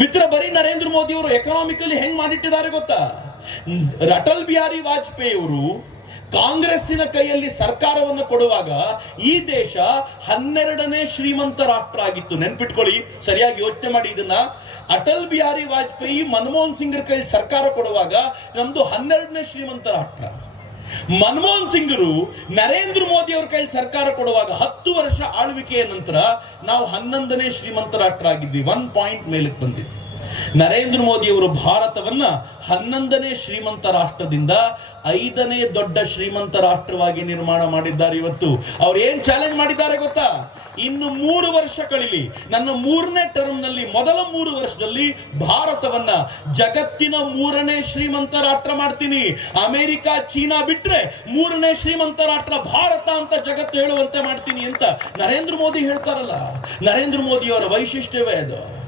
ಮಿತ್ರ ಬರೀ ನರೇಂದ್ರ ಮೋದಿ ಅವರು ಎಕನಾಮಿಕಲಿ ಹೆಂಗ್ ಮಾಡಿಟ್ಟಿದ್ದಾರೆ ಗೊತ್ತಾ? ಅಟಲ್ ಬಿಹಾರಿ ವಾಜಪೇಯಿ ಅವರು ಕಾಂಗ್ರೆಸ್ಸಿನ ಕೈಯಲ್ಲಿ ಸರ್ಕಾರವನ್ನು ಕೊಡುವಾಗ ಈ ದೇಶ ಹನ್ನೆರಡನೇ ಶ್ರೀಮಂತ ರಾಷ್ಟ್ರ ಆಗಿತ್ತು ನೆನ್ಪಿಟ್ಕೊಳ್ಳಿ, ಸರಿಯಾಗಿ ಯೋಚನೆ ಮಾಡಿ ಇದನ್ನ. ಅಟಲ್ ಬಿಹಾರಿ ವಾಜಪೇಯಿ ಮನಮೋಹನ್ ಸಿಂಗ್ರ ಕೈಯಲ್ಲಿ ಸರ್ಕಾರ ಕೊಡುವಾಗ ನಮ್ದು ಹನ್ನೆರಡನೇ ಶ್ರೀಮಂತ ರಾಷ್ಟ್ರ. ಮನಮೋಹನ್ ಸಿಂಗರು ನರೇಂದ್ರ ಮೋದಿ ಅವ್ರ ಕೈಲಿ ಸರ್ಕಾರ ಕೊಡುವಾಗ ಹತ್ತು ವರ್ಷ ಆಳ್ವಿಕೆಯ ನಂತರ ನಾವು ಹನ್ನೊಂದನೇ ಶ್ರೀಮಂತ ರಾಷ್ಟ್ರ ಆಗಿದ್ವಿ ಒನ್ ಪಾಯಿಂಟ್ ಮೇಲಕ್ಕೆ ಬಂದಿದ್ವಿ. ನರೇಂದ್ರ ಮೋದಿ ಅವರು ಭಾರತವನ್ನ ಹನ್ನೊಂದನೇ ಶ್ರೀಮಂತ ರಾಷ್ಟ್ರದಿಂದ ಐದನೇ ದೊಡ್ಡ ಶ್ರೀಮಂತ ರಾಷ್ಟ್ರವಾಗಿ ನಿರ್ಮಾಣ ಮಾಡಿದ್ದಾರೆ ಇವತ್ತು. ಅವ್ರು ಏನ್ ಚಾಲೆಂಜ್ ಮಾಡಿದ್ದಾರೆ ಗೊತ್ತಾ? ಇನ್ನು ಮೂರು ವರ್ಷ ಕಳಿಲಿ. ನನ್ನ ಮೂರನೇ ಟರ್ಮ್ನಲ್ಲಿ ಮೊದಲ ಮೂರು ವರ್ಷದಲ್ಲಿ ಭಾರತವನ್ನ ಜಗತ್ತಿನ ಮೂರನೇ ಶ್ರೀಮಂತ ರಾಷ್ಟ್ರ ಮಾಡ್ತೀನಿ. ಅಮೆರಿಕ, ಚೀನಾ ಬಿಟ್ರೆ ಮೂರನೇ ಶ್ರೀಮಂತ ರಾಷ್ಟ್ರ ಭಾರತ ಅಂತ ಜಗತ್ತು ಹೇಳುವಂತೆ ಮಾಡ್ತೀನಿ ಅಂತ ನರೇಂದ್ರ ಮೋದಿ ಹೇಳ್ತಾರಲ್ಲ. ನರೇಂದ್ರ ಮೋದಿ ಅವರ ವೈಶಿಷ್ಟ್ಯವೇ ಅದು.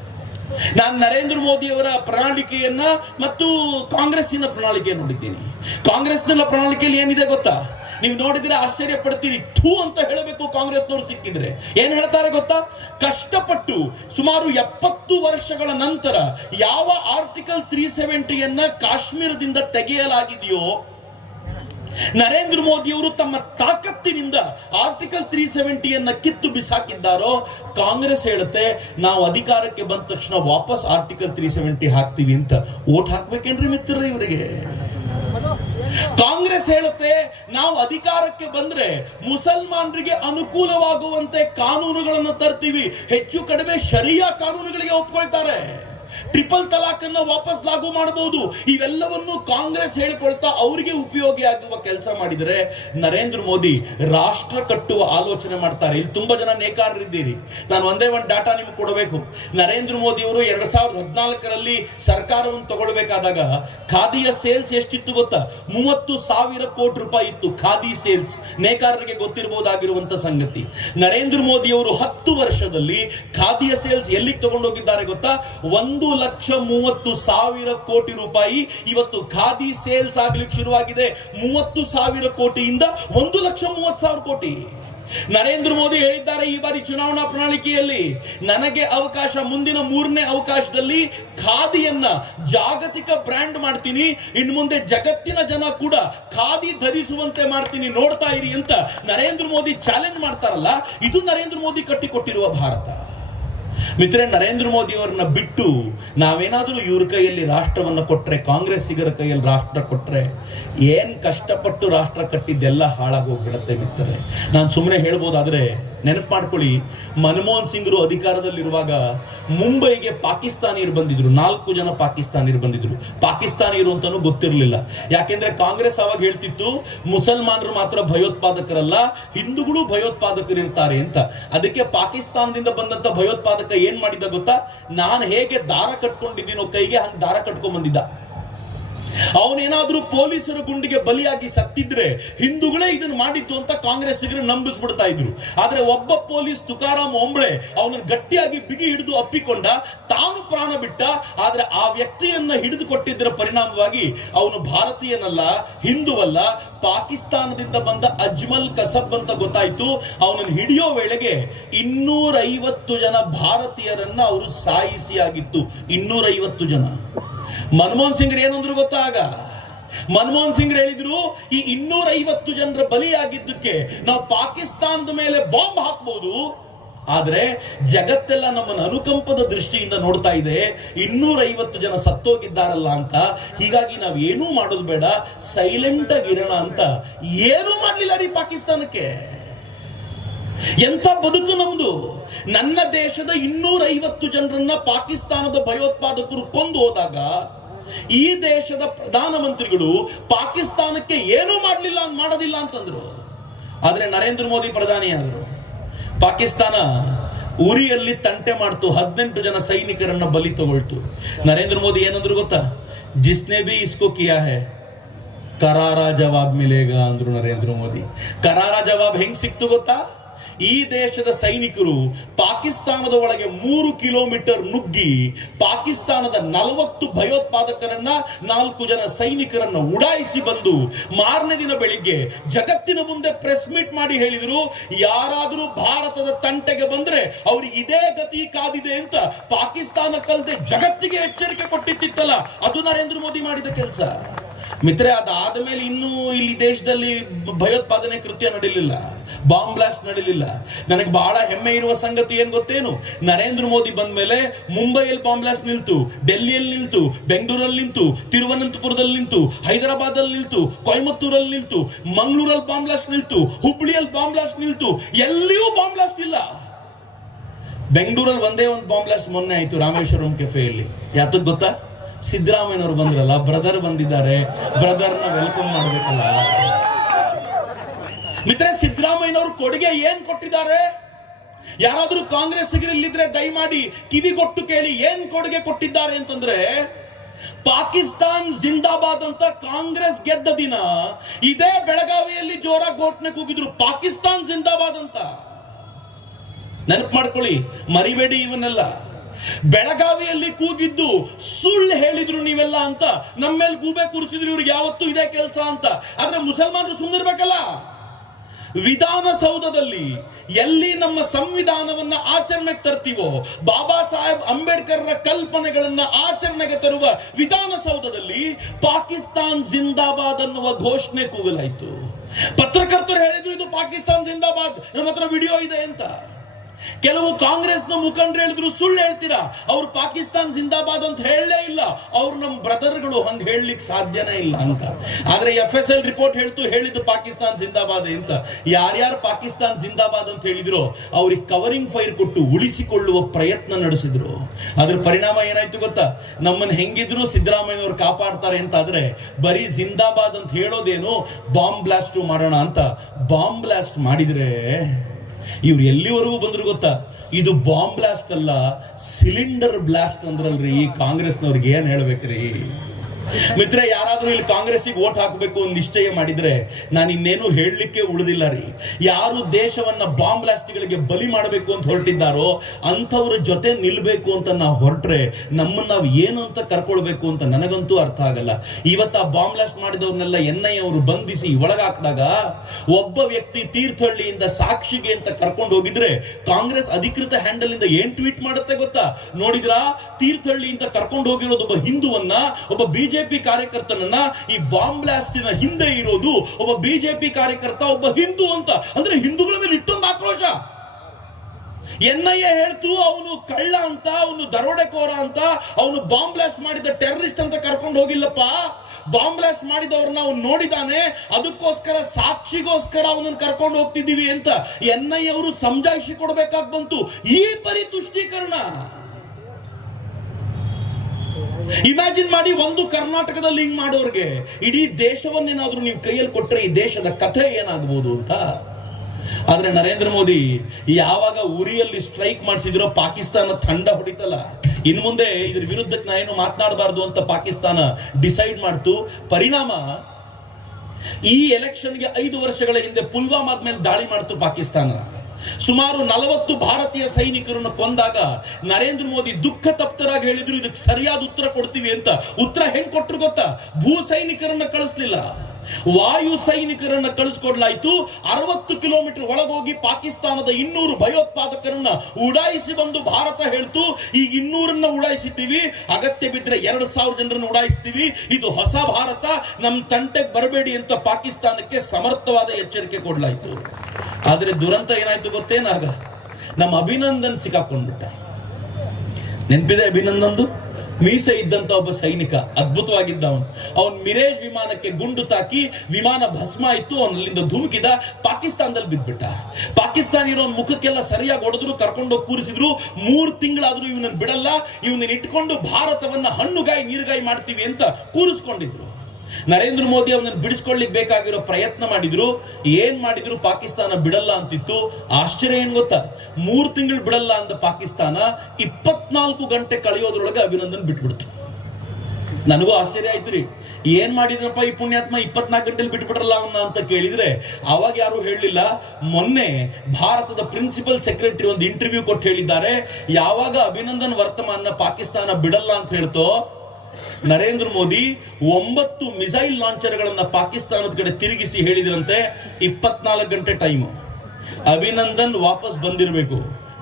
ನಾನು ನರೇಂದ್ರ ಮೋದಿ ಅವರ ಪ್ರಣಾಳಿಕೆಯನ್ನ ಮತ್ತು ಕಾಂಗ್ರೆಸ್ಸಿನ ಪ್ರಣಾಳಿಕೆ ನೋಡಿದ್ದೀನಿ. ಕಾಂಗ್ರೆಸ್ನ ಪ್ರಣಾಳಿಕೆಯಲ್ಲಿ ಏನಿದೆ ಗೊತ್ತಾ? ನೀವು ನೋಡಿದ್ರೆ ಆಶ್ಚರ್ಯ ಪಡ್ತೀರಿ ಥೂ ಅಂತ ಹೇಳಬೇಕು ಕಾಂಗ್ರೆಸ್ನವ್ರು ಸಿಕ್ಕಿದ್ರೆ. ಏನ್ ಹೇಳ್ತಾರೆ ಗೊತ್ತಾ? ಕಷ್ಟಪಟ್ಟು ಸುಮಾರು ಎಪ್ಪತ್ತು ವರ್ಷಗಳ ನಂತರ ಯಾವ ಆರ್ಟಿಕಲ್ ತ್ರೀ ಸೆವೆಂಟಿಯನ್ನ ಕಾಶ್ಮೀರದಿಂದ ತೆಗೆಯಲಾಗಿದೆಯೋ, ನರೇಂದ್ರ ಮೋದಿ ಅವರು ತಮ್ಮ ತಾಕತ್ತಿನಿಂದ ಆರ್ಟಿಕಲ್ ತ್ರೀ ಸೆವೆಂಟಿಯನ್ನ ಕಿತ್ತು ಬಿಸಾಕಿದ್ದಾರೋ, ಕಾಂಗ್ರೆಸ್ ಹೇಳುತ್ತೆ, ನಾವು ಅಧಿಕಾರಕ್ಕೆ ಬಂದ ತಕ್ಷಣ ವಾಪಸ್ ಆರ್ಟಿಕಲ್ ತ್ರೀ ಸೆವೆಂಟಿ ಹಾಕ್ತೀವಿ ಅಂತ. ಓಟ್ ಹಾಕ್ಬೇಕೇನ್ರಿ ಮಿತ್ರರೇ ಇವರಿಗೆ? ಕಾಂಗ್ರೆಸ್ ಹೇಳುತ್ತೆ ನಾವು ಅಧಿಕಾರಕ್ಕೆ ಬಂದ್ರೆ ಮುಸಲ್ಮಾನರಿಗೆ ಅನುಕೂಲವಾಗುವಂತೆ ಕಾನೂನುಗಳನ್ನು ತರ್ತೀವಿ. ಹೆಚ್ಚು ಕಡಿಮೆ ಶರಿಯಾ ಕಾನೂನುಗಳಿಗೆ ಒಪ್ಕೊಳ್ತಾರೆ. ಟ್ರಿಪಲ್ ತಲಾಕ್ ಅನ್ನ ವಾಪಸ್ ಲಾಗು ಮಾಡಬಹುದು. ಇವೆಲ್ಲವನ್ನು ಕಾಂಗ್ರೆಸ್ ಹೇಳಿಕೊಳ್ತಾ ಅವರಿಗೆ ಉಪಯೋಗಿ ಆಗುವ ಕೆಲಸ ಮಾಡಿದರೆ ನರೇಂದ್ರ ಮೋದಿ ರಾಷ್ಟ್ರ ಕಟ್ಟುವ ಆಲೋಚನೆ ಮಾಡ್ತಾರೆ. ಇಲ್ಲಿ ತುಂಬಾ ಜನ ನೇಕಾರರಿದ್ದೀರಿ. ನಾನು ಒಂದೇ ಒಂದು ಡಾಟಾ ನಿಮ್ಗೆ ಕೊಡಬೇಕು. ನರೇಂದ್ರ ಮೋದಿ ಅವರು ಎರಡ್ ಸಾವಿರದ ಹದಿನಾಲ್ಕರಲ್ಲಿ ಸರ್ಕಾರವನ್ನು ತಗೊಳ್ಬೇಕಾದಾಗ ಖಾದಿಯ ಸೇಲ್ಸ್ ಎಷ್ಟಿತ್ತು ಗೊತ್ತಾ? ಮೂವತ್ತು ಸಾವಿರ ಕೋಟಿ ರೂಪಾಯಿ ಇತ್ತು ಖಾದಿ ಸೇಲ್ಸ್. ನೇಕಾರರಿಗೆ ಗೊತ್ತಿರಬಹುದಾಗಿರುವಂತ ಸಂಗತಿ. ನರೇಂದ್ರ ಮೋದಿ ಅವರು ಹತ್ತು ವರ್ಷದಲ್ಲಿ ಖಾದಿಯ ಸೇಲ್ಸ್ ಎಲ್ಲಿಗೆ ತಗೊಂಡೋಗಿದ್ದಾರೆ ಗೊತ್ತಾ? ಒಂದು ಲಕ್ಷ ಮೂವತ್ತು ಸಾವಿರ ಕೋಟಿ ರೂಪಾಯಿ ಇವತ್ತು ಖಾದಿ ಸೇಲ್ಸ್ ಆಗ್ಲಿಕ್ಕೆ ಶುರುವಾಗಿದೆ. ಮೂವತ್ತು ಸಾವಿರ ಕೋಟಿಯಿಂದ ಒಂದು ಲಕ್ಷ ಮೂವತ್ತು ಸಾವಿರ ಕೋಟಿ. ನರೇಂದ್ರ ಮೋದಿ ಹೇಳಿದ್ದಾರೆ ಈ ಬಾರಿ ಚುನಾವಣಾ ಪ್ರಣಾಳಿಕೆಯಲ್ಲಿ, ನನಗೆ ಅವಕಾಶ ಮುಂದಿನ ಮೂರನೇ ಅವಕಾಶದಲ್ಲಿ ಖಾದಿಯನ್ನ ಜಾಗತಿಕ ಬ್ರ್ಯಾಂಡ್ ಮಾಡ್ತೀನಿ, ಇನ್ನು ಮುಂದೆ ಜಗತ್ತಿನ ಜನ ಕೂಡ ಖಾದಿ ಧರಿಸುವಂತೆ ಮಾಡ್ತೀನಿ, ನೋಡ್ತಾ ಇರಿ ಅಂತ ನರೇಂದ್ರ ಮೋದಿ ಚಾಲೆಂಜ್ ಮಾಡ್ತಾರಲ್ಲ, ಇದು ನರೇಂದ್ರ ಮೋದಿ ಕಟ್ಟಿಕೊಟ್ಟಿರುವ ಭಾರತ. ಮಿತ್ರೇ ನರೇಂದ್ರ ಮೋದಿ ಅವ್ರನ್ನ ಬಿಟ್ಟು ನಾವೇನಾದರೂ ಇವ್ರ ಕೈಯಲ್ಲಿ ರಾಷ್ಟ್ರವನ್ನ ಕೊಟ್ರೆ, ಕಾಂಗ್ರೆಸ್ಸಿಗರ ಕೈಯಲ್ಲಿ ರಾಷ್ಟ್ರ ಕೊಟ್ರೆ, ಏನು ಕಷ್ಟಪಟ್ಟು ರಾಷ್ಟ್ರ ಕಟ್ಟಿದ್ದೆಲ್ಲ ಹಾಳಾಗಿ ಹೋಗ್ಬಿಡತ್ತೆ ಮಿತ್ರರೆ. ನಾನು ಸುಮ್ಮನೆ ಹೇಳ್ಬೋದಾದರೆ, ನೆನಪು ಮಾಡ್ಕೊಳ್ಳಿ, ಮನಮೋಹನ್ ಸಿಂಗ್ರು ಅಧಿಕಾರದಲ್ಲಿರುವಾಗ ಮುಂಬೈಗೆ ಪಾಕಿಸ್ತಾನಿಯರು ಬಂದಿದ್ರು, ನಾಲ್ಕು ಜನ ಪಾಕಿಸ್ತಾನಿಯರು ಬಂದಿದ್ರು. ಪಾಕಿಸ್ತಾನಿಯರು ಅಂತಾನೂ ಗೊತ್ತಿರಲಿಲ್ಲ. ಯಾಕೆಂದ್ರೆ ಕಾಂಗ್ರೆಸ್ ಅವಾಗ ಹೇಳ್ತಿತ್ತು, ಮುಸಲ್ಮಾನರು ಮಾತ್ರ ಭಯೋತ್ಪಾದಕರಲ್ಲ, ಹಿಂದೂಗಳು ಭಯೋತ್ಪಾದಕರು ಇರ್ತಾರೆ ಅಂತ. ಅದಕ್ಕೆ ಪಾಕಿಸ್ತಾನದಿಂದ ಬಂದಂತ ಭಯೋತ್ಪಾದಕ ಏನ್ ಮಾಡಿದ ಗೊತ್ತಾ? ನಾನು ಹೇಗೆ ದಾರ ಕಟ್ಕೊಂಡಿದ್ದೀನೋ ಕೈಗೆ ಹಂಗೆ ದಾರ ಕಟ್ಕೊಂಡ್ ಬಂದಿದ್ದ. ಅವನೇನಾದ್ರೂ ಪೊಲೀಸರ ಗುಂಡಿಗೆ ಬಲಿಯಾಗಿ ಸತ್ತಿದ್ರೆ ಹಿಂದೂಗಳೇ ಇದನ್ನು ಮಾಡಿದ್ದು ಅಂತ ಕಾಂಗ್ರೆಸ್ಸಿಗರು ನಂಬಿಸ್ಬಿಡ್ತಾ ಇದ್ರು. ಆದ್ರೆ ಒಬ್ಬ ಪೊಲೀಸ್ ತುಕಾರಾಮ್ ಒಂಬ್ಳೆ ಅವನ ಗಟ್ಟಿಯಾಗಿ ಬಿಗಿ ಹಿಡಿದು ಅಪ್ಪಿಕೊಂಡ, ತಾನು ಪ್ರಾಣ ಬಿಟ್ಟ, ಆದ್ರೆ ಆ ವ್ಯಕ್ತಿಯನ್ನ ಹಿಡಿದು ಕೊಟ್ಟಿದ್ದರ ಪರಿಣಾಮವಾಗಿ ಅವನು ಭಾರತೀಯನಲ್ಲ, ಹಿಂದುವಲ್ಲ, ಪಾಕಿಸ್ತಾನದಿಂದ ಬಂದ ಅಜ್ಮಲ್ ಕಸಬ್ ಅಂತ ಗೊತ್ತಾಯ್ತು. ಅವನನ್ನು ಹಿಡಿಯೋ ವೇಳೆಗೆ ಇನ್ನೂರೈವತ್ತು ಜನ ಭಾರತೀಯರನ್ನ ಅವರು ಸಾಯಿಸಿ ಆಗಿತ್ತು. ಇನ್ನೂರೈವತ್ತು ಜನ. ಮನಮೋಹನ್ ಸಿಂಗ್ ಏನಂದ್ರು ಗೊತ್ತಾಗ ಮನಮೋಹನ್ ಸಿಂಗ್ ಹೇಳಿದ್ರು, ಈ ಇನ್ನೂರ ಐವತ್ತು ಜನರ ಬಲಿಯಾಗಿದ್ದಕ್ಕೆ ನಾವು ಪಾಕಿಸ್ತಾನದ ಮೇಲೆ ಬಾಂಬ್ ಹಾಕ್ಬೋದು. ಆದ್ರೆ ಜಗತ್ತೆಲ್ಲ ನಮ್ಮನ್ನು ಅನುಕಂಪದ ದೃಷ್ಟಿಯಿಂದ ನೋಡ್ತಾ ಇದೆ ಇನ್ನೂರ ಐವತ್ತು ಜನ ಸತ್ತೋಗಿದ್ದಾರಲ್ಲ ಅಂತ. ಹೀಗಾಗಿ ನಾವು ಏನೂ ಮಾಡೋದು ಬೇಡ ಸೈಲೆಂಟ್ ಆಗಿರೋಣ ಅಂತ ಏನೂ ಮಾಡ್ಲಿಲ್ಲ ರೀ ಪಾಕಿಸ್ತಾನಕ್ಕೆ. ಎಂಥ ಬದುಕು ನಮ್ದು? ನನ್ನ ದೇಶದ ಇನ್ನೂರ ಐವತ್ತು ಜನರನ್ನ ಪಾಕಿಸ್ತಾನದ ಭಯೋತ್ಪಾದಕರು ಕೊಂದು ಹೋದಾಗ ಈ ದೇಶದ ಪ್ರಧಾನಮಂತ್ರಿಗಳು ಪಾಕಿಸ್ತಾನಕ್ಕೆ ಏನೂ ಮಾಡಲಿಲ್ಲ ಮಾಡೋದಿಲ್ಲ ಅಂತಂದ್ರು. ಆದ್ರೆ ನರೇಂದ್ರ ಮೋದಿ ಪ್ರಧಾನಿ ಆದರು. ಪಾಕಿಸ್ತಾನ ಉರಿಯಲ್ಲಿ ತಂಟೆ ಮಾಡ್ತು, ಹದಿನೆಂಟು ಜನ ಸೈನಿಕರನ್ನ ಬಲಿ ತಗೊಳ್ತು. ನರೇಂದ್ರ ಮೋದಿ ಏನಂದ್ರು ಗೊತ್ತಾ? ಜಿಸ್ನೆ ಬಿ ಇಸ್ಕೋ ಕಿಯಾ ಹೇ? ಕರಾರ ಜವಾಬ್ ಮಿಲೇಗ ಅಂದ್ರು ನರೇಂದ್ರ ಮೋದಿ. ಕರಾರ ಜವಾಬ್ ಹೆಂಗ್ ಸಿಕ್ತು ಗೊತ್ತಾ? ಈ ದೇಶದ ಸೈನಿಕರು ಪಾಕಿಸ್ತಾನದ ಒಳಗೆ ಮೂರು ಕಿಲೋಮೀಟರ್ ನುಗ್ಗಿ ಪಾಕಿಸ್ತಾನದ ನಲವತ್ತು ಭಯೋತ್ಪಾದಕರನ್ನ ನಾಲ್ಕು ಜನ ಸೈನಿಕರನ್ನ ಉಡಾಯಿಸಿ ಬಂದು ಮಾರನೇ ದಿನ ಬೆಳಿಗ್ಗೆ ಜಗತ್ತಿನ ಮುಂದೆ ಪ್ರೆಸ್ ಮೀಟ್ ಮಾಡಿ ಹೇಳಿದ್ರು, ಯಾರಾದರೂ ಭಾರತದ ತಂಟೆಗೆ ಬಂದ್ರೆ ಅವ್ರಿಗೆ ಇದೇ ಗತಿ ಕಾದಿದೆ ಅಂತ ಪಾಕಿಸ್ತಾನ ಕಲ್ದೆ ಜಗತ್ತಿಗೆ ಎಚ್ಚರಿಕೆ ಕೊಟ್ಟಿತ್ತಿತ್ತಲ್ಲ ಅದು ನರೇಂದ್ರ ಮೋದಿ ಮಾಡಿದ ಕೆಲಸ. ಮಿತ್ರೆ ಅದಾದ ಮೇಲೆ ಇನ್ನೂ ಇಲ್ಲಿ ದೇಶದಲ್ಲಿ ಭಯೋತ್ಪಾದನೆ ಕೃತ್ಯ ನಡೀಲಿಲ್ಲ ಬಾಂಬ್ ಬ್ಲಾಸ್ಟ್ ನಡೀಲಿಲ್ಲ. ನನಗೆ ಬಹಳ ಹೆಮ್ಮೆ ಇರುವ ಸಂಗತಿ ಏನ್ ಗೊತ್ತೇನು? ನರೇಂದ್ರ ಮೋದಿ ಬಂದ ಮೇಲೆ ಮುಂಬೈಯಲ್ಲಿ ಬಾಂಬ್ ಬ್ಲಾಸ್ಟ್ ನಿಲ್ತು, ಡೆಲ್ಲಿಯಲ್ಲಿ ನಿಲ್ತು, ಬೆಂಗಳೂರಲ್ಲಿ ನಿಂತು ತಿರುವನಂತಪುರದಲ್ಲಿ ನಿಂತು ಹೈದರಾಬಾದಲ್ಲಿ ನಿಲ್ತು, ಕೊಯಮತ್ತೂರಲ್ಲಿ ನಿಲ್ತು, ಮಂಗಳೂರಲ್ಲಿ ಬಾಂಬ್ ಬ್ಲಾಸ್ಟ್ ನಿಲ್ತು, ಹುಬ್ಳಿಯಲ್ಲಿ ಬಾಂಬ್ ಬ್ಲಾಸ್ಟ್ ನಿಲ್ತು, ಎಲ್ಲಿಯೂ ಬಾಂಬ್ ಬ್ಲಾಸ್ಟ್ ಇಲ್ಲ. ಬೆಂಗಳೂರಲ್ಲಿ ಒಂದೇ ಒಂದು ಬಾಂಬ್ ಬ್ಲಾಸ್ಟ್ ಮೊನ್ನೆ ಆಯ್ತು ರಾಮೇಶ್ವರಂ ಕೆಫೆಯಲ್ಲಿ ಯಾತದ್ ಗೊತ್ತಾ? ಸಿದ್ದರಾಮಯ್ಯನವರು ಬಂದ್ರಲ್ಲ ಬ್ರದರ್ ಬಂದಿದ್ದಾರೆ ಬ್ರದರ್ನ ವೆಲ್ಕಮ್ ಮಾಡ್ಬೇಕಲ್ಲ. ಮಿತ್ರ ಸಿದ್ದರಾಮಯ್ಯನವರು ಕೊಡುಗೆ ಏನ್ ಕೊಟ್ಟಿದ್ದಾರೆ? ಯಾರಾದ್ರೂ ಕಾಂಗ್ರೆಸ್ ಇಲ್ಲಿದ್ರೆ ದಯಮಾಡಿ ಕಿವಿಗೊಟ್ಟು ಕೇಳಿ ಏನ್ ಕೊಡುಗೆ ಕೊಟ್ಟಿದ್ದಾರೆ ಅಂತಂದ್ರೆ, ಪಾಕಿಸ್ತಾನ್ ಜಿಂದಾಬಾದ್ ಅಂತ ಕಾಂಗ್ರೆಸ್ ಗೆದ್ದ ದಿನ ಇದೇ ಬೆಳಗಾವಿಯಲ್ಲಿ ಜೋರಾಗಿ ಘೋಷಣೆ ಕೂಗಿದ್ರು ಪಾಕಿಸ್ತಾನ್ ಜಿಂದಾಬಾದ್ ಅಂತ. ನೆನಪು ಮಾಡ್ಕೊಳ್ಳಿ, ಮರಿಬೇಡಿ ಇವನ್ನೆಲ್ಲ. ಬೆಳಗಾವಿಯಲ್ಲಿ ಕೂಗಿದ್ದು ಸುಳ್ಳು ಹೇಳಿದ್ರು ನೀವೆಲ್ಲ ಅಂತ ನಮ್ಮ ಮೇಲೆ ಗೂಬೆ ಕೂರಿಸಿದ್ರು ಇವ್ರಿಗೆ ಯಾವತ್ತೂ ಇದೇ ಕೆಲಸ ಅಂತ. ಆದ್ರೆ ಮುಸಲ್ಮಾನರು ಸುಮ್ಮನಿರ್ಬೇಕಲ್ಲ ವಿಧಾನಸೌಧದಲ್ಲಿ ಎಲ್ಲಿ ನಮ್ಮ ಸಂವಿಧಾನವನ್ನ ಆಚರಣೆಗೆ ತರ್ತೀವೋ, ಬಾಬಾ ಸಾಹೇಬ್ ಅಂಬೇಡ್ಕರ್ರ ಕಲ್ಪನೆಗಳನ್ನ ಆಚರಣೆಗೆ ತರುವ ವಿಧಾನಸೌಧದಲ್ಲಿ ಪಾಕಿಸ್ತಾನ್ ಜಿಂದಾಬಾದ್ ಅನ್ನುವ ಘೋಷಣೆ ಕೂಗಲಾಯಿತು. ಪತ್ರಕರ್ತರು ಹೇಳಿದ್ರು ಇದು ಪಾಕಿಸ್ತಾನ್ ಜಿಂದಾಬಾದ್, ನಮ್ಮ ಹತ್ರ ವಿಡಿಯೋ ಇದೆ ಅಂತ. ಕೆಲವು ಕಾಂಗ್ರೆಸ್ನ ಮುಖಂಡರು ಹೇಳಿದ್ರು ಸುಳ್ಳು ಹೇಳ್ತೀರಾ? ಅವ್ರು ಪಾಕಿಸ್ತಾನ್ ಜಿಂದಾಬಾದ್ ಅಂತ ಹೇಳಲೇ ಇಲ್ಲ. ಅವ್ರು ನಮ್ಮ ಬ್ರದರ್ಗಳು ಅಂತ ಹೇಳಲಿಕ್ಕೆ ಸಾಧ್ಯನೇ ಇಲ್ಲ ಅಂತ. ಆದ್ರೆ ಎಫ್ ಎಸ್ ಎಲ್ ರಿಪೋರ್ಟ್ ಹೇಳ್ತು, ಹೇಳಿದ್ದು ಪಾಕಿಸ್ತಾನ್ ಜಿಂದಾಬಾದ್ ಅಂತ. ಯಾರ್ಯಾರು ಪಾಕಿಸ್ತಾನ್ ಜಿಂದಾಬಾದ್ ಅಂತ ಹೇಳಿದ್ರು, ಅವ್ರಿಗೆ ಕವರಿಂಗ್ ಫೈರ್ ಕೊಟ್ಟು ಉಳಿಸಿಕೊಳ್ಳುವ ಪ್ರಯತ್ನ ನಡೆಸಿದ್ರು. ಅದ್ರ ಪರಿಣಾಮ ಏನಾಯ್ತು ಗೊತ್ತಾ? ನಮ್ಮನ್ನ ಹೆಂಗಿದ್ರು ಸಿದ್ದರಾಮಯ್ಯನವ್ರು ಕಾಪಾಡ್ತಾರೆ ಅಂತ ಆದ್ರೆ ಬರೀ ಜಿಂದಾಬಾದ್ ಅಂತ ಹೇಳೋದೇನು ಬಾಂಬ್ ಬ್ಲಾಸ್ಟ್ ಮಾಡೋಣ ಅಂತ. ಬಾಂಬ್ ಬ್ಲಾಸ್ಟ್ ಮಾಡಿದ್ರೆ ಇವ್ರು ಎಲ್ಲಿವರೆಗೂ ಬಂದ್ರು ಗೊತ್ತಾ? ಇದು ಬಾಂಬ್ ಬ್ಲಾಸ್ಟ್ ಅಲ್ಲ ಸಿಲಿಂಡರ್ ಬ್ಲಾಸ್ಟ್ ಅಂದ್ರಲ್ರಿ ಈ ಕಾಂಗ್ರೆಸ್ನವ್ರಿಗೆ ಏನ್ ಹೇಳ್ಬೇಕ್ರಿ? ಮಿತ್ರ ಯಾರಾದ್ರೂ ಇಲ್ಲಿ ಕಾಂಗ್ರೆಸ್ಗೆ ಓಟ್ ಹಾಕಬೇಕು ಅಂತ ನಿಶ್ಚಯ ಮಾಡಿದ್ರೆ ನಾನು ಇನ್ನೇನು ಹೇಳಲಿಕ್ಕೆ ಉಳಿದಿಲ್ಲ ರೀ. ಯಾರು ದೇಶವನ್ನ ಬಾಂಬ್ ಬ್ಲಾಸ್ಟ್ಗಳಿಗೆ ಬಲಿ ಮಾಡಬೇಕು ಅಂತ ಹೊರಟಿದ್ದಾರೋ ಅಂಥವ್ರ ಜೊತೆ ನಿಲ್ಬೇಕು ಅಂತ ನಾವು ಹೊರಟ್ರೆ ನಮ್ಮನ್ನ ನಾವು ಏನು ಅಂತ ಕರ್ಕೊಳ್ಬೇಕು ಅಂತ ನನಗಂತೂ ಅರ್ಥ ಆಗಲ್ಲ. ಇವತ್ತು ಆ ಬಾಂಬ್ ಬ್ಲಾಸ್ಟ್ ಮಾಡಿದವ್ರನ್ನೆಲ್ಲ ಎನ್ ಐ ಅವರು ಬಂಧಿಸಿ ಒಳಗಾಕಿದಾಗ ಒಬ್ಬ ವ್ಯಕ್ತಿ ತೀರ್ಥಹಳ್ಳಿಯಿಂದ ಸಾಕ್ಷಿಗೆ ಅಂತ ಕರ್ಕೊಂಡು ಹೋಗಿದ್ರೆ ಕಾಂಗ್ರೆಸ್ ಅಧಿಕೃತ ಹ್ಯಾಂಡಲ್ ಇಂದ ಏನ್ ಟ್ವೀಟ್ ಮಾಡುತ್ತೆ ಗೊತ್ತಾ? ನೋಡಿದ್ರಾ? ತೀರ್ಥಹಳ್ಳಿಯಿಂದ ಕರ್ಕೊಂಡು ಹೋಗಿರೋದು ಒಬ್ಬ ಹಿಂದುವನ್ನ, ಒಬ್ಬ ಬಿಜೆಪಿ ಕಾರ್ಯಕರ್ತನನ್ನ ಈ ಬಾಂಬ್ ಬ್ಲಾಸ್ಟಿನ ಹಿಂದೆ ಇರೋದು ಒಬ್ಬ ಬಿಜೆಪಿ ಕಾರ್ಯಕರ್ತ, ಒಬ್ಬ ಹಿಂದೂ ಅಂತ. ಅಂದ್ರೆ ಹಿಂದೂಗಳ ಮೇಲೆ ಇಷ್ಟೊಂದು ಆಕ್ರೋಶ. ಎನ್ ಐ ಹೇಳ್ತು, ಅವನು ಕಳ್ಳ ಅಂತ, ಅವನು ದರೋಡೆಕೋರ ಅಂತ, ಅವನು ಬಾಂಬ್ ಬ್ಲಾಸ್ಟ್ ಮಾಡಿದ ಟೆರರಿಸ್ಟ್ ಅಂತ ಕರ್ಕೊಂಡು ಹೋಗಿಲ್ಲಪ್ಪ. ಬಾಂಬ್ ಬ್ಲಾಸ್ಟ್ ಮಾಡಿದವ್ರನ್ನ ಅವ್ನು ನೋಡಿದಾನೆ, ಅದಕ್ಕೋಸ್ಕರ ಸಾಕ್ಷಿಗೋಸ್ಕರ ಅವನನ್ನು ಕರ್ಕೊಂಡು ಹೋಗ್ತಿದ್ದೀವಿ ಅಂತ. ಎನ್ ಐ ಅವರು ಸಮಜಾಯಿಷಿ ಕೊಡ್ಬೇಕಾಗ್ ಬಂತು. ಈ ಪರಿ ತುಷ್ಟೀಕರಣ ಇಮ್ಯಾಜಿನ್ ಮಾಡಿ ಒಂದು ಕರ್ನಾಟಕದಲ್ಲಿ ಹಿಂಗ್ ಮಾಡೋರ್ಗೆ, ಇಡೀ ದೇಶವನ್ನೇನಾದ್ರೂ ನೀವು ಕೈಯಲ್ಲಿ ಕೊಟ್ರೆ ಈ ದೇಶದ ಕಥೆ ಏನಾಗಬಹುದು ಅಂತ? ಆದ್ರೆ ನರೇಂದ್ರ ಮೋದಿ, ಯಾವಾಗ ಉರಿಯಲ್ಲಿ ಸ್ಟ್ರೈಕ್ ಮಾಡಿಸಿದ್ರೋ ಪಾಕಿಸ್ತಾನ ತಂಡ ಹೊಡಿತಲ್ಲ. ಇನ್ ಮುಂದೆ ಇದ್ರ ವಿರುದ್ಧಕ್ಕೆ ನಾನೇನು ಮಾತನಾಡಬಾರ್ದು ಅಂತ ಪಾಕಿಸ್ತಾನ ಡಿಸೈಡ್ ಮಾಡ್ತು. ಪರಿಣಾಮ, ಈ ಎಲೆಕ್ಷನ್ಗೆ ಐದು ವರ್ಷಗಳ ಹಿಂದೆ ಪುಲ್ವಾಮಾದ ಮೇಲೆ ದಾಳಿ ಮಾಡ್ತು ಪಾಕಿಸ್ತಾನ. ಸುಮಾರು ನಲವತ್ತು ಭಾರತೀಯ ಸೈನಿಕರನ್ನು ಕೊಂದಾಗ ನರೇಂದ್ರ ಮೋದಿ ದುಃಖ ತಪ್ತರಾಗಿ ಹೇಳಿದ್ರು, ಇದಕ್ಕೆ ಸರಿಯಾದ ಉತ್ತರ ಕೊಡ್ತೀವಿ ಅಂತ. ಉತ್ತರ ಹೆಂಗ್ ಕೊಟ್ಟರು ಗೊತ್ತಾ? ಭೂ ಸೈನಿಕರನ್ನ ಕಳಿಸ್ಲಿಲ್ಲ. ವಾಯು ಸೈನಿಕರನ್ನ ಕಳಿಸ್ಕೊಡ್ಲಾಯ್ತು. ಅರವತ್ತು ಕಿಲೋಮೀಟರ್ ಒಳಗೋಗಿ ಪಾಕಿಸ್ತಾನದ ಇನ್ನೂರು ಭಯೋತ್ಪಾದಕರನ್ನ ಉಡಾಯಿಸಿ ಬಂದು ಭಾರತ ಹೇಳ್ತು. ಈ ಇನ್ನೂರನ್ನ ಉಡಾಯಿಸಿದ್ದೀವಿ. ಅಗತ್ಯ ಬಿದ್ರೆ ಎರಡು ಸಾವಿರ ಜನರನ್ನು ಉಡಾಯಿಸ್ತೀವಿ. ಇದು ಹೊಸ ಭಾರತ. ನಮ್ಮ ತಂಟೆಗೆ ಬರಬೇಡಿ ಅಂತ ಪಾಕಿಸ್ತಾನಕ್ಕೆ ಸಮರ್ಥವಾದ ಎಚ್ಚರಿಕೆ ಕೊಡ್ಲಾಯ್ತು. ಆದ್ರೆ ದುರಂತ ಏನಾಯ್ತು ಗೊತ್ತೇನಾಗ? ನಮ್ಮ ಅಭಿನಂದನ್ ಸಿಕ್ಕಾಕೊಂಡ್ಬಿಟ್ಟ. ನೆನಪಿದೆ ಅಭಿನಂದನ್ದು? ಮೀಸೆ ಇದ್ದಂತ ಒಬ್ಬ ಸೈನಿಕ, ಅದ್ಭುತವಾಗಿದ್ದ ಅವನು. ಅವನು ಮಿರೇಜ್ ವಿಮಾನಕ್ಕೆ ಗುಂಡು ತಾಕಿ ವಿಮಾನ ಭಸ್ಮ ಇತ್ತು ಅವನಲ್ಲಿಂದ ಧುಮುಕಿದ ಪಾಕಿಸ್ತಾನದಲ್ಲಿ ಬಿದ್ಬಿಟ್ಟ. ಪಾಕಿಸ್ತಾನ ಇರೋ ಮುಖಕ್ಕೆಲ್ಲ ಸರಿಯಾಗಿ ಹೊಡೆದ್ರು, ಕರ್ಕೊಂಡೋಗಿ ಕೂರಿಸಿದ್ರು. ಮೂರ್ ತಿಂಗಳಾದ್ರೂ ಇವನನ್ನು ಬಿಡಲ್ಲ, ಇವನನ್ನ ಇಟ್ಕೊಂಡು ಭಾರತವನ್ನ ಹಣ್ಣುಗಾಯಿ, ನೀರುಗಾಯಿ ಮಾಡ್ತೀವಿ ಅಂತ ಕೂರಿಸ್ಕೊಂಡಿದ್ರು. ನರೇಂದ್ರ ಮೋದಿ ಅವನನ್ನು ಬಿಡಿಸ್ಕೊಳ್ಳಿಕ್ ಬೇಕಾಗಿರೋ ಪ್ರಯತ್ನ ಮಾಡಿದ್ರು, ಏನ್ ಮಾಡಿದ್ರು ಪಾಕಿಸ್ತಾನ ಬಿಡಲ್ಲ ಅಂತಿತ್ತು. ಆಶ್ಚರ್ಯ ಏನ್ ಗೊತ್ತಾ? ಮೂರ್ ತಿಂಗಳು ಬಿಡಲ್ಲ ಅಂತ ಪಾಕಿಸ್ತಾನ ಇಪ್ಪತ್ನಾಲ್ಕು ಗಂಟೆ ಕಳೆಯೋದ್ರೊಳಗೆ ಅಭಿನಂದನ್ ಬಿಟ್ಬಿಡ್ತು. ನನಗೂ ಆಶ್ಚರ್ಯ ಆಯ್ತು ರೀ. ಏನ್ ಮಾಡಿದ್ರಪ್ಪ ಈ ಪುಣ್ಯಾತ್ಮ ಇಪ್ಪತ್ನಾಲ್ಕು ಗಂಟೆಲಿ ಬಿಟ್ಬಿಟ್ರಲ್ಲ ಅವನ್ನ ಅಂತ ಕೇಳಿದ್ರೆ? ಅವಾಗ ಯಾರು ಹೇಳಲಿಲ್ಲ. ಮೊನ್ನೆ ಭಾರತದ ಪ್ರಿನ್ಸಿಪಲ್ ಸೆಕ್ರೆಟರಿ ಒಂದು ಇಂಟರ್ವ್ಯೂ ಕೊಟ್ಟು ಹೇಳಿದ್ದಾರೆ. ಯಾವಾಗ ಅಭಿನಂದನ್ ವರ್ತಮಾನ ಪಾಕಿಸ್ತಾನ ಬಿಡಲ್ಲ ಅಂತ ಹೇಳ್ತೋ ನರೇಂದ್ರ ಮೋದಿ ಒಂಬತ್ತು ಮಿಸೈಲ್ ಲಾಂಚರ್ಗಳನ್ನ ಪಾಕಿಸ್ತಾನದ ಕಡೆ ತಿರುಗಿಸಿ ಹೇಳಿದ್ರಂತೆ ಇಪ್ಪತ್ನಾಲ್ಕು ಗಂಟೆ ಟೈಮು. ಅಭಿನಂದನ್ ವಾಪಸ್ ಬಂದಿರಬೇಕು.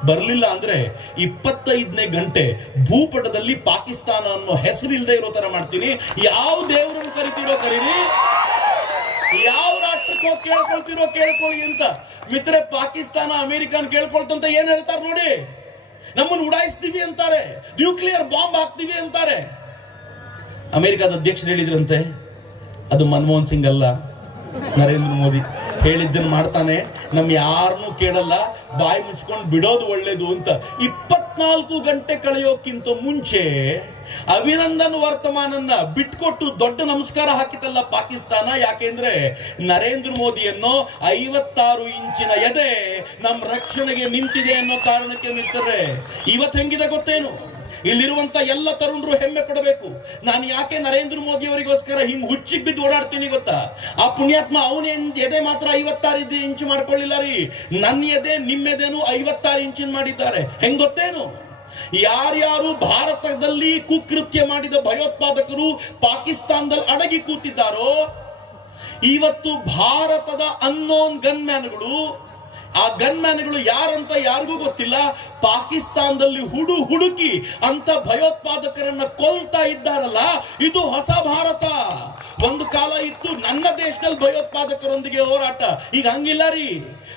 ಬರಲಿಲ್ಲ ಅಂದ್ರೆ ಇಪ್ಪತ್ತೈದನೇ ಗಂಟೆ ಭೂಪಟದಲ್ಲಿ ಪಾಕಿಸ್ತಾನ ಅನ್ನೋ ಹೆಸರು ಇಲ್ಲದೆ ಇರೋ ತರ ಮಾಡ್ತೀನಿ. ಯಾವ ದೇವರನ್ನು ಕರಿತೀರೋ ಕರೀರಿ. ಯಾವ ರಾಷ್ಟ್ರಕ್ಕೋ ಕೇಳ್ಕೊಳ್ತಿರೋ ಕೇಳ್ಕೊಳ್ಳಿ ಅಂತ. ಮಿತ್ರ ಪಾಕಿಸ್ತಾನ ಅಮೆರಿಕನ್ ಕೇಳ್ಕೊಳ್ತಂತ ಏನ್ ಹೇಳ್ತಾರೆ ನೋಡಿ. ನಮ್ಮನ್ನು ಉಡಾಯಿಸ್ತೀವಿ ಅಂತಾರೆ. ನ್ಯೂಕ್ಲಿಯರ್ ಬಾಂಬ್ ಹಾಕ್ತೀವಿ ಅಂತಾರೆ. ಅಮೆರಿಕದ ಅಧ್ಯಕ್ಷರು ಹೇಳಿದ್ರಂತೆ, ಅದು ಮನಮೋಹನ್ ಸಿಂಗ್ ಅಲ್ಲ, ನರೇಂದ್ರ ಮೋದಿ ಹೇಳಿದ್ದನ್ನು ಮಾಡ್ತಾನೆ. ನಮ್ ಯಾರನ್ನೂ ಕೇಳಲ್ಲ, ಬಾಯಿ ಮುಚ್ಕೊಂಡು ಬಿಡೋದು ಒಳ್ಳೇದು ಅಂತ ಇಪ್ಪತ್ನಾಲ್ಕು ಗಂಟೆ ಕಳೆಯೋಕ್ಕಿಂತ ಮುಂಚೆ ಅಭಿನಂದನ್ ವರ್ತಮಾನನ್ನ ಬಿಟ್ಕೊಟ್ಟು ದೊಡ್ಡ ನಮಸ್ಕಾರ ಹಾಕಿತಲ್ಲ ಪಾಕಿಸ್ತಾನ. ಯಾಕೆಂದ್ರೆ ನರೇಂದ್ರ ಮೋದಿಯನ್ನು ಐವತ್ತಾರು ಇಂಚಿನ ಎದೆ ನಮ್ಮ ರಕ್ಷಣೆಗೆ ನಿಂತಿದೆ ಅನ್ನೋ ಕಾರಣಕ್ಕೆ ನಿಂತರೆ ಇವತ್ತು ಹೆಂಗಿದೆ ಗೊತ್ತೇನು? ಇಲ್ಲಿರುವಂತ ಎಲ್ಲ ತರುಣರು ಹೆಮ್ಮೆ ಪಡಬೇಕು. ನಾನು ಯಾಕೆ ನರೇಂದ್ರ ಮೋದಿ ಅವರಿಗೋಸ್ಕರ ಹಿಂಗ್ ಹುಚ್ಚಿಗೆ ಬಿದ್ದು ಓಡಾಡ್ತೀನಿ ಗೊತ್ತಾ? ಆ ಪುಣ್ಯಾತ್ಮ ಅವನ ಎದೆ ಮಾತ್ರ ಐವತ್ತಾರು ಇಂಚು ಮಾಡ್ಕೊಳ್ಳಿಲ್ಲ ರೀ. ನನ್ನ ಎದೆ, ನಿಮ್ಮ ಎದೆನು ಐವತ್ತಾರು ಇಂಚಿನ ಮಾಡಿದ್ದಾರೆ. ಹೆಂಗ್ ಗೊತ್ತೇನು? ಯಾರ್ಯಾರು ಭಾರತದಲ್ಲಿ ಕುಕೃತ್ಯ ಮಾಡಿದ ಭಯೋತ್ಪಾದಕರು ಪಾಕಿಸ್ತಾನದಲ್ಲಿ ಅಡಗಿ ಕೂತಿದ್ದಾರೋ, ಇವತ್ತು ಭಾರತದ ಅನ್ನೋನ್ ಗನ್ಮ್ಯಾನ್ಗಳು ಆ ಗನ್ಮ್ಯಾನ್ಗಳು ಯಾರಂತ ಯಾರಿಗೂ ಗೊತ್ತಿಲ್ಲ, ಪಾಕಿಸ್ತಾನದಲ್ಲಿ ಹುಡು ಹುಡುಕಿ ಅಂತ ಭಯೋತ್ಪಾದಕರನ್ನ ಕೊಲ್ತಾ ಇದ್ದಾರಲ್ಲ, ಇದು ಹೊಸ ಭಾರತ. ಒಂದು ಕಾಲ ಇತ್ತು ನನ್ನ ದೇಶದಲ್ಲಿ ಭಯೋತ್ಪಾದಕರೊಂದಿಗೆ ಹೋರಾಟ, ಈಗ ಹಂಗಿಲ್ಲ ರೀ.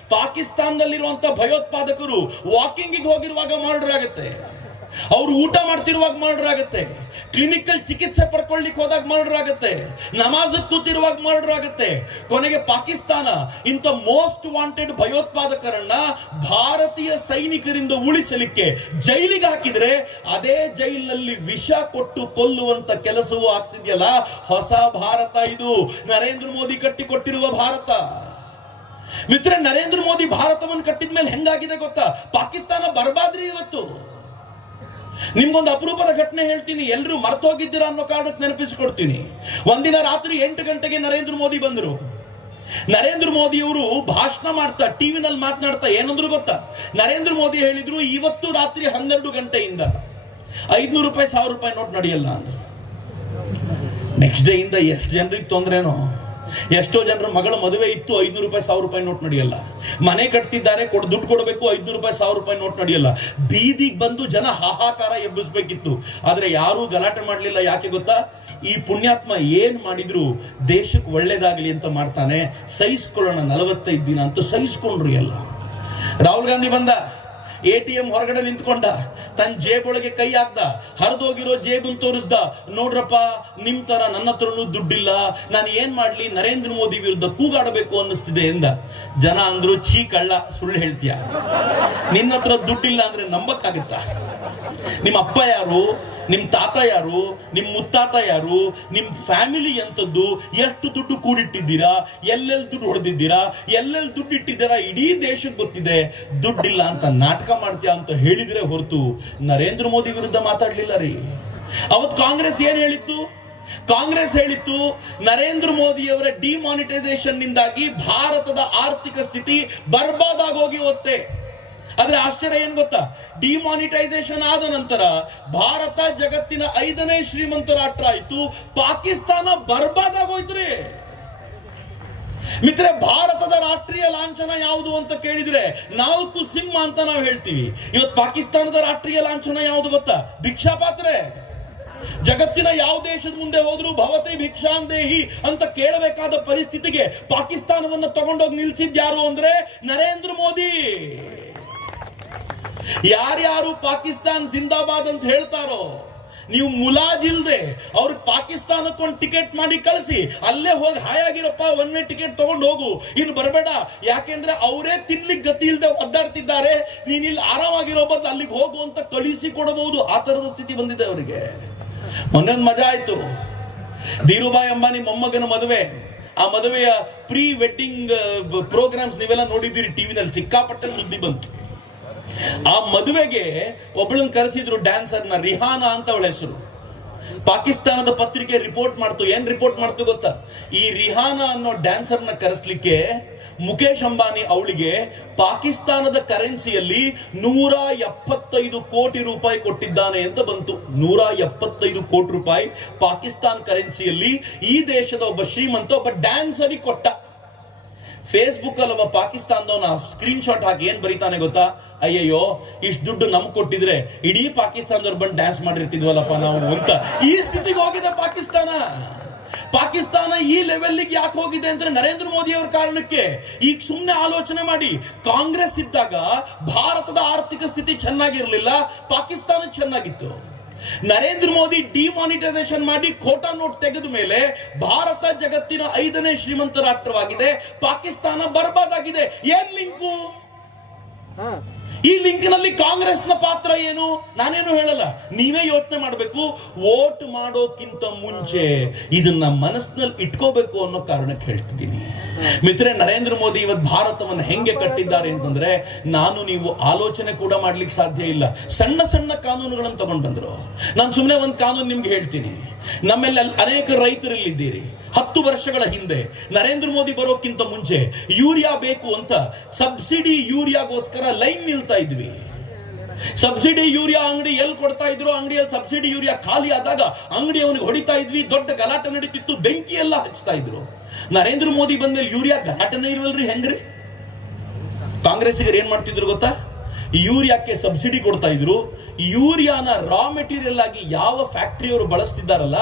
ಪಾಕಿಸ್ತಾನದಲ್ಲಿರುವಂತ ಭಯೋತ್ಪಾದಕರು ವಾಕಿಂಗಿಗೆ ಹೋಗಿರುವಾಗ ಮರ್ಡರ್ ಆಗುತ್ತೆ. ಅವ್ರು ಊಟ ಮಾಡ್ತಿರುವಾಗ ಮರ್ಡರ್ ಆಗುತ್ತೆ ಕ್ಲಿನಿಕಲ್ ಚಿಕಿತ್ಸೆ ಪಡ್ಕೊಳ್ಳಿಕ್ಕೆ ಹೋದಾಗ ಮರ್ಡರ್ ಆಗುತ್ತೆ ನಮಾಜ್ ಕೂತಿರುವಾಗ ಮರ್ಡರ್ ಆಗುತ್ತೆ ಕೊನೆಗೆ ಪಾಕಿಸ್ತಾನ ಇಂಥ ಮೋಸ್ಟ್ ವಾಂಟೆಡ್ ಭಯೋತ್ಪಾದಕರನ್ನ ಭಾರತೀಯ ಸೈನಿಕರಿಂದ ಉಳಿಸಲಿಕ್ಕೆ ಜೈಲಿಗೆ ಹಾಕಿದ್ರೆ ಅದೇ ಜೈಲಿನಲ್ಲಿ ವಿಷ ಕೊಟ್ಟು ಕೊಲ್ಲುವಂತ ಕೆಲಸವೂ ಆಗ್ತಿದೆಯಲ್ಲ? ಹೊಸ ಭಾರತ ಇದು. ನರೇಂದ್ರ ಮೋದಿ ಕಟ್ಟಿಕೊಟ್ಟಿರುವ ಭಾರತ. ಮಿತ್ರ ನರೇಂದ್ರ ಮೋದಿ ಭಾರತವನ್ನು ಕಟ್ಟಿದ ಮೇಲೆ ಹೆಂಗಾಗಿದೆ ಗೊತ್ತಾ? ಪಾಕಿಸ್ತಾನ ಬರಬಾದ್ರಿ ಇವತ್ತು. ನಿಮ್ಗೊಂದು ಅಪರೂಪದ ಘಟನೆ ಹೇಳ್ತೀನಿ. ಎಲ್ಲರೂ ಮರ್ತೋಗಿದ್ದೀರಾ ಅನ್ನೋ ಕಾರಣಕ್ಕೆ ನೆನಪಿಸಿಕೊಡ್ತೀನಿ. ಒಂದಿನ ರಾತ್ರಿ ಎಂಟು ಗಂಟೆಗೆ ನರೇಂದ್ರ ಮೋದಿ ಬಂದರು. ನರೇಂದ್ರ ಮೋದಿ ಅವರು ಭಾಷಣ ಮಾಡ್ತಾ ಟಿವಿನಲ್ಲಿ ಮಾತನಾಡ್ತಾ, ಏನಂದ್ರು ಗೊತ್ತಾ? ನರೇಂದ್ರ ಮೋದಿ ಹೇಳಿದ್ರು, ಇವತ್ತು ರಾತ್ರಿ ಹನ್ನೆರಡು ಗಂಟೆಯಿಂದ ಐದ್ನೂರು ರೂಪಾಯಿ, ಸಾವಿರ ರೂಪಾಯಿ ನೋಟ್ ನಡೆಯಲ್ಲ ಅಂದ್ರು. ನೆಕ್ಸ್ಟ್ ಡೇ ಇಂದ ಎಷ್ಟು ಜನರಿಗೆ ತೊಂದ್ರೆನೋ? ಎಷ್ಟೋ ಜನರ ಮಗಳ ಮದುವೆ ಇತ್ತು, ಐದ್ನೂರು ರೂಪಾಯಿ, ಸಾವಿರ ರೂಪಾಯಿ ನೋಟ್ ನಡೆಯಲ್ಲ. ಮನೆ ಕಟ್ತಿದ್ದಾರೆ, ಕೊಡ್, ದುಡ್ಡು ಕೊಡಬೇಕು, ಐದ್ನೂರು ರೂಪಾಯಿ, ಸಾವಿರ ರೂಪಾಯಿ ನೋಟ್ ನಡೆಯಲ್ಲ. ಬೀದಿಗೆ ಬಂದು ಜನ ಹಾಹಾಕಾರ ಎಬ್ಬಿಸ್ಬೇಕಿತ್ತು. ಆದ್ರೆ ಯಾರೂ ಗಲಾಟೆ ಮಾಡಲಿಲ್ಲ, ಯಾಕೆ ಗೊತ್ತಾ? ಈ ಪುಣ್ಯಾತ್ಮ ಏನ್ ಮಾಡಿದ್ರು? ದೇಶಕ್ಕೆ ಒಳ್ಳೇದಾಗಲಿ ಅಂತ ಮಾಡ್ತಾನೆ. ಸಹಿಸ್ಕೊಳ್ಳೋಣ ನಲವತ್ತೈದು ದಿನ ಅಂತ ಸಹಿಸ್ಕೊಂಡ್ರು ಎಲ್ಲ. ರಾಹುಲ್ ಗಾಂಧಿ ಬಂದ. ಎ ಟಿ ಎಂ ಹೊರಗಡೆ ನಿಂತ್ಕೊಂಡ ತನ್ನ ಜೇಬೊಳಗೆ ಕೈ ಹಾಕ್ದ, ಹರಿದೋಗಿರೋ ಜೇಬನ್ನು ತೋರಿಸ್ದ, ನೋಡ್ರಪ್ಪ, ನಿಮ್ ತರ ನನ್ನ ಹತ್ರನೂ ದುಡ್ಡಿಲ್ಲ, ನಾನು ಏನ್ ಮಾಡ್ಲಿ, ನರೇಂದ್ರ ಮೋದಿ ವಿರುದ್ಧ ಕೂಗಾಡಬೇಕು ಅನ್ನಿಸ್ತಿದೆ ಎಂದ. ಜನ ಅಂದ್ರು, ಛೀ ಕಳ್ಳ, ಸುಳ್ಳು ಹೇಳ್ತೀಯ. ನಿನ್ನ ಹತ್ರ ದುಡ್ಡಿಲ್ಲ ಅಂದ್ರೆ ನಂಬಕ್ಕಾಗತ್ತಾ? ನಿಮ್ಮ ಅಪ್ಪ ಯಾರು? ನಿಮ್ ತಾತ ಯಾರು, ನಿಮ್ ಮುತ್ತಾತ ಯಾರು, ನಿಮ್ ಫ್ಯಾಮಿಲಿ ಎಂತದ್ದು ಎಷ್ಟು ದುಡ್ಡು ಕೂಡಿಟ್ಟಿದ್ದೀರಾ, ಎಲ್ಲೆಲ್ಲಿ ದುಡ್ಡು ಹೊಡೆದಿದ್ದೀರಾ, ಎಲ್ಲೆಲ್ಲಿ ದುಡ್ಡು ಇಟ್ಟಿದ್ದೀರಾ, ಇಡೀ ದೇಶಕ್ಕೆ ಗೊತ್ತಿದೆ. ದುಡ್ಡಿಲ್ಲ ಅಂತ ನಾಟಕ ಮಾಡ್ತೀಯ ಅಂತ ಹೇಳಿದ್ರೆ ಹೊರತು ನರೇಂದ್ರ ಮೋದಿ ವಿರುದ್ಧ ಮಾತಾಡ್ಲಿಲ್ಲ ರೀ. ಅವತ್ ಕಾಂಗ್ರೆಸ್ ಏನ್ ಹೇಳಿತ್ತು? ಕಾಂಗ್ರೆಸ್ ಹೇಳಿತ್ತು, ನರೇಂದ್ರ ಮೋದಿಯವರ ಡಿಮಾನಿಟೈಸೇಷನ್ ನಿಂದಾಗಿ ಭಾರತದ ಆರ್ಥಿಕ ಸ್ಥಿತಿ ಬರ್ಬಾದಾಗೋಗಿ ಹೋಗುತ್ತೆ ಆದ್ರೆ ಆಶ್ಚರ್ಯ ಏನ್ ಗೊತ್ತಾ? ಡಿಮಾನಿಟೈಸೇಷನ್ ಆದ ನಂತರ ಭಾರತ ಜಗತ್ತಿನ ಐದನೇ ಶ್ರೀಮಂತ ರಾಷ್ಟ್ರ ಆಯ್ತು. ಪಾಕಿಸ್ತಾನ ಬರ್ಬಾದಾಗೋಯ್ತ್ರಿ ಮಿತ್ರೆ ಭಾರತದ ರಾಷ್ಟ್ರೀಯ ಲಾಂಛನ ಯಾವುದು ಅಂತ ಕೇಳಿದ್ರೆ ನಾಲ್ಕು ಸಿಂಹ ಅಂತ ನಾವು ಹೇಳ್ತೀವಿ. ಇವತ್ತು ಪಾಕಿಸ್ತಾನದ ರಾಷ್ಟ್ರೀಯ ಲಾಂಛನ ಯಾವುದು ಗೊತ್ತಾ? ಭಿಕ್ಷಾ ಪಾತ್ರೆ. ಜಗತ್ತಿನ ಯಾವ ದೇಶದ ಮುಂದೆ ಹೋದ್ರು ಭವತಿ ಭಿಕ್ಷಾಂದೇಹಿ ಅಂತ ಕೇಳಬೇಕಾದ ಪರಿಸ್ಥಿತಿಗೆ ಪಾಕಿಸ್ತಾನವನ್ನು ತಗೊಂಡೋಗಿ ನಿಲ್ಸಿದ್ಯಾರು ಅಂದ್ರೆ ನರೇಂದ್ರ ಮೋದಿ. ಯಾರ್ಯಾರು ಪಾಕಿಸ್ತಾನ್ ಜಿಂದಾಬಾದ್ ಅಂತ ಹೇಳ್ತಾರೋ, ನೀವು ಮುಲಾಜಿಲ್ದೆ ಅವ್ರ ಪಾಕಿಸ್ತಾನಕ್ಕೆ ಒಂದು ಟಿಕೆಟ್ ಮಾಡಿ ಕಳಿಸಿ, ಅಲ್ಲೇ ಹೋಗಿ ಹಾಯಾಗಿರಪ್ಪ ಒನ್ ವೇ ಟಿಕೆಟ್ ತಗೊಂಡು ಹೋಗು. ಇನ್ನು ಬರಬೇಡ. ಯಾಕೆಂದ್ರೆ ಅವರೇ ತಿನ್ಲಿಕ್ಕೆ ಗತಿ ಇಲ್ಲದೆ ಒದ್ದಾಡ್ತಿದ್ದಾರೆ. ನೀನ್ ಇಲ್ಲಿ ಆರಾಮಾಗಿರೋ ಬದಲು ಅಲ್ಲಿಗೆ ಹೋಗು ಅಂತ ಕಳಿಸಿ ಕೊಡಬಹುದು ಆ ತರದ ಸ್ಥಿತಿ ಬಂದಿದೆ ಅವರಿಗೆ. ಮೊನ್ನೆ ಒಂದು ಮಜಾ ಆಯ್ತು. ಧೀರುಭಾಯ್ ಅಂಬಾನಿ ಮೊಮ್ಮಗನ ಮದುವೆ. ಆ ಮದುವೆಯ ಪ್ರೀ ವೆಡ್ಡಿಂಗ್ ಪ್ರೋಗ್ರಾಮ್ಸ್ ನೀವೆಲ್ಲ ನೋಡಿದ್ದೀರಿ ಟಿವಿನಲ್ಲಿ. ಸಿಕ್ಕಾಪಟ್ಟೆ ಸುದ್ದಿ ಬಂತು. ಆ ಮದುವೆಗೆ ಒಬ್ಬಳನ್ನ ಕರೆಸಿದ್ರು ಡ್ಯಾನ್ಸರ್ನ ರಿಹಾನಾ ಅಂತ ಅವಳ ಹೆಸರು. ಪಾಕಿಸ್ತಾನದ ಪತ್ರಿಕೆ ರಿಪೋರ್ಟ್ ಮಾಡ್ತು. ಏನ್ ರಿಪೋರ್ಟ್ ಮಾಡ್ತು ಗೊತ್ತಾ? ಈ ರಿಹಾನಾ ಅನ್ನೋ ಡ್ಯಾನ್ಸರ್ನ ಕರೆಸ್ಲಿಕ್ಕೆ ಮುಖೇಶ್ ಅಂಬಾನಿ ಅವಳಿಗೆ ಪಾಕಿಸ್ತಾನದ ಕರೆನ್ಸಿಯಲ್ಲಿ ನೂರ ಎಪ್ಪತ್ತೈದು ಕೋಟಿ ರೂಪಾಯಿ ಕೊಟ್ಟಿದ್ದಾನೆ ಅಂತ ಬಂತು. ನೂರ ಎಪ್ಪತ್ತೈದು ಕೋಟಿ ರೂಪಾಯಿ ಪಾಕಿಸ್ತಾನ್ ಕರೆನ್ಸಿಯಲ್ಲಿ ಈ ದೇಶದ ಒಬ್ಬ ಶ್ರೀಮಂತ ಒಬ್ಬ ಡ್ಯಾನ್ಸರಿಗೆ ಕೊಟ್ಟ. ಫೇಸ್ಬುಕ್ ಅಲ್ಲಿ ಒಬ್ಬ ಪಾಕಿಸ್ತಾನದವನ ಸ್ಕ್ರೀನ್ ಶಾಟ್ ಹಾಕಿ ಏನ್ ಬರೀತಾನೆ ಗೊತ್ತಾ? ಅಯ್ಯಯ್ಯೋ, ಇಷ್ಟು ದುಡ್ಡು ನಮ್ಗೆ ಕೊಟ್ಟಿದ್ರೆ ಇಡೀ ಪಾಕಿಸ್ತಾನದವ್ರು ಬಂದು ಡ್ಯಾನ್ಸ್ ಮಾಡಿರ್ತಿದ್ವಲ್ಲಪ್ಪ ನಾವು ಅಂತ. ಈ ಸ್ಥಿತಿಗೆ ಹೋಗಿದೆ ಪಾಕಿಸ್ತಾನ. ಪಾಕಿಸ್ತಾನ ಈ ಲೆವೆಲ್ಗೆ ಯಾಕೆ ಹೋಗಿದೆ ಅಂದ್ರೆ ನರೇಂದ್ರ ಮೋದಿ ಅವರ ಕಾರಣಕ್ಕೆ. ಈಗ ಸುಮ್ಮನೆ ಆಲೋಚನೆ ಮಾಡಿ, ಕಾಂಗ್ರೆಸ್ ಇದ್ದಾಗ ಭಾರತದ ಆರ್ಥಿಕ ಸ್ಥಿತಿ ಚೆನ್ನಾಗಿರ್ಲಿಲ್ಲ, ಪಾಕಿಸ್ತಾನ ಚೆನ್ನಾಗಿತ್ತು. ನರೇಂದ್ರ ಮೋದಿ ಡಿಮಾನಿಟೈಸೇಷನ್ ಮಾಡಿ ಖೋಟಾ ನೋಟ್ ತೆಗೆದ ಮೇಲೆ ಭಾರತ ಜಗತ್ತಿನ ಐದನೇ ಶ್ರೀಮಂತ ರಾಷ್ಟ್ರವಾಗಿದೆ. ಪಾಕಿಸ್ತಾನ ಬರ್ಬಾದಾಗಿದೆ. ಏನ್ ಲಿಂಕು? ಈ ಲಿಂಕ್ನಲ್ಲಿ ಕಾಂಗ್ರೆಸ್ನ ಪಾತ್ರ ಏನು? ನಾನೇನು ಹೇಳಲ್ಲ. ನೀವೇ ಯೋಚನೆ ಮಾಡಬೇಕು. ವೋಟ್ ಮಾಡೋಕ್ಕಿಂತ ಮುಂಚೆ ಇದನ್ನ ಮನಸ್ಸಿನಲ್ಲಿ ಇಟ್ಕೋಬೇಕು ಅನ್ನೋ ಕಾರಣಕ್ಕೆ ಹೇಳ್ತಿದ್ದೀನಿ. ಮಿತ್ರೆ ನರೇಂದ್ರ ಮೋದಿ ಇವತ್ತು ಭಾರತವನ್ನು ಹೆಂಗೆ ಕಟ್ಟಿದ್ದಾರೆ ಅಂತಂದ್ರೆ, ನಾನು ನೀವು ಆಲೋಚನೆ ಕೂಡ ಮಾಡ್ಲಿಕ್ಕೆ ಸಾಧ್ಯ ಇಲ್ಲ. ಸಣ್ಣ ಸಣ್ಣ ಕಾನೂನುಗಳನ್ನು ತಗೊಂಡು ನಾನು ಸುಮ್ಮನೆ ಒಂದು ಕಾನೂನು ನಿಮ್ಗೆ ಹೇಳ್ತೀನಿ. ನಮ್ಮೆಲ್ಲ ಅನೇಕ ರೈತರಲ್ಲಿದ್ದೀರಿ. ಹತ್ತು ವರ್ಷಗಳ ಹಿಂದೆ ನರೇಂದ್ರ ಮೋದಿ ಬರೋಕ್ಕಿಂತ ಮುಂಚೆ ಯೂರಿಯಾ ಬೇಕು ಅಂತ ಸಬ್ಸಿಡಿ ಯೂರಿಯಾಗೋಸ್ಕರ ಲೈನ್ ನಿಲ್ತಾ ಇದ್ವಿ. ಸಬ್ಸಿಡಿ ಯೂರಿಯಾ ಅಂಗಡಿ ಎಲ್ಲಿ ಕೊಡ್ತಾ ಇದ್ರು ಅಂಗಡಿಯಲ್ಲಿ ಸಬ್ಸಿಡಿ ಯೂರಿಯಾ ಖಾಲಿ ಆದಾಗ ಅಂಗಡಿ ಅವನಿಗೆ ಹೊಡಿತಾ ಇದ್ವಿ, ದೊಡ್ಡ ಗಲಾಟೆ ನಡೀತಿತ್ತು ಬೆಂಕಿ ಎಲ್ಲ ಹಚ್ತಾ ಇದ್ರು. ನರೇಂದ್ರ ಮೋದಿ ಬಂದ್ಮೇಲೆ ಯೂರಿಯಾ ಘಟನೆ ಇಲ್ವಲ್ರಿ, ಹೆಂಗ್ರಿ? ಕಾಂಗ್ರೆಸ್ಸಿಗರು ಏನ್ ಮಾಡ್ತಿದ್ರು ಗೊತ್ತಾ? ಯೂರಿಯಾಕ್ಕೆ ಸಬ್ಸಿಡಿ ಕೊಡ್ತಾ ಇದ್ರು. ಯೂರಿಯಾನ ರಾ ಮೆಟೀರಿಯಲ್ ಆಗಿ ಯಾವ ಫ್ಯಾಕ್ಟ್ರಿಯವರು ಬಳಸ್ತಿದ್ದಾರಲ್ಲ,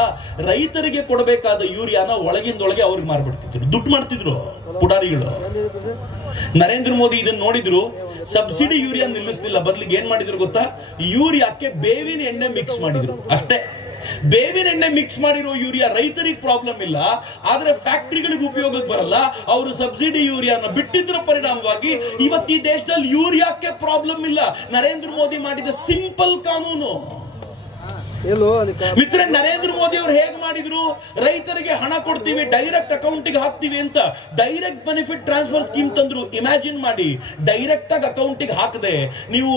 ರೈತರಿಗೆ ಕೊಡಬೇಕಾದ ಯೂರಿಯಾನ ಒಳಗಿಂದೊಳಗೆ ಅವ್ರಿಗೆ ಮಾರ್ಬಿಡ್ತಿದ್ರು. ದುಡ್ಡು ಮಾಡ್ತಿದ್ರು ಪುಡಾರಿಗಳು ನರೇಂದ್ರ ಮೋದಿ ಇದನ್ನ ನೋಡಿದ್ರು, ಸಬ್ಸಿಡಿ ಯೂರಿಯಾ ನಿಲ್ಲಿಸಲಿಲ್ಲ. ಬದಲಿಗೆ ಏನ್ ಮಾಡಿದ್ರು ಗೊತ್ತಾ? ಯೂರಿಯಾಕ್ಕೆ ಬೇವಿನ ಎಣ್ಣೆ ಮಿಕ್ಸ್ ಮಾಡಿದ್ರು. ಅಷ್ಟೇ. ಬೇವಿನ ಎಣ್ಣೆ ಮಿಕ್ಸ್ ಮಾಡಿರೋ ಯೂರಿಯಾ ರೈತರಿಗೆ ಪ್ರಾಬ್ಲಮ್ ಇಲ್ಲ, ಆದ್ರೆ ಫ್ಯಾಕ್ಟರಿಗಳಿಗೆ ಉಪಯೋಗಕ್ಕೆ ಬರಲ್ಲ. ಅವರು ಸಬ್ಸಿಡಿ ಯೂರಿಯಾನ ಬಿಟ್ಟಿದ್ರ ಪರಿಣಾಮವಾಗಿ ಇವತ್ತು ಈ ದೇಶದಲ್ಲಿ ಯೂರಿಯಾಕ್ಕೆ ಪ್ರಾಬ್ಲಮ್ ಇಲ್ಲ. ನರೇಂದ್ರ ಮೋದಿ ಮಾಡಿದ ಸಿಂಪಲ್ ಕಾನೂನು. ಮಿತ್ರ ನರೇಂದ್ರ ಮೋದಿ ಅವರು ಹೇಗೆ ಮಾಡಿದ್ರು? ರೈತರಿಗೆ ಹಣ ಕೊಡ್ತೀವಿ ಡೈರೆಕ್ಟ್ ಅಕೌಂಟಿಗೆ ಹಾಕ್ತೀವಿ ಅಂತ ಡೈರೆಕ್ಟ್ ಬೆನಿಫಿಟ್ ಟ್ರಾನ್ಸ್ಫರ್ ಸ್ಕೀಮ್ ತಂದ್ರು. ಇಮ್ಯಾಜಿನ್ ಮಾಡಿ ಡೈರೆಕ್ಟ್ ಆಗಿ ಅಕೌಂಟಿಗೆ ಹಾಕದೆ, ನೀವು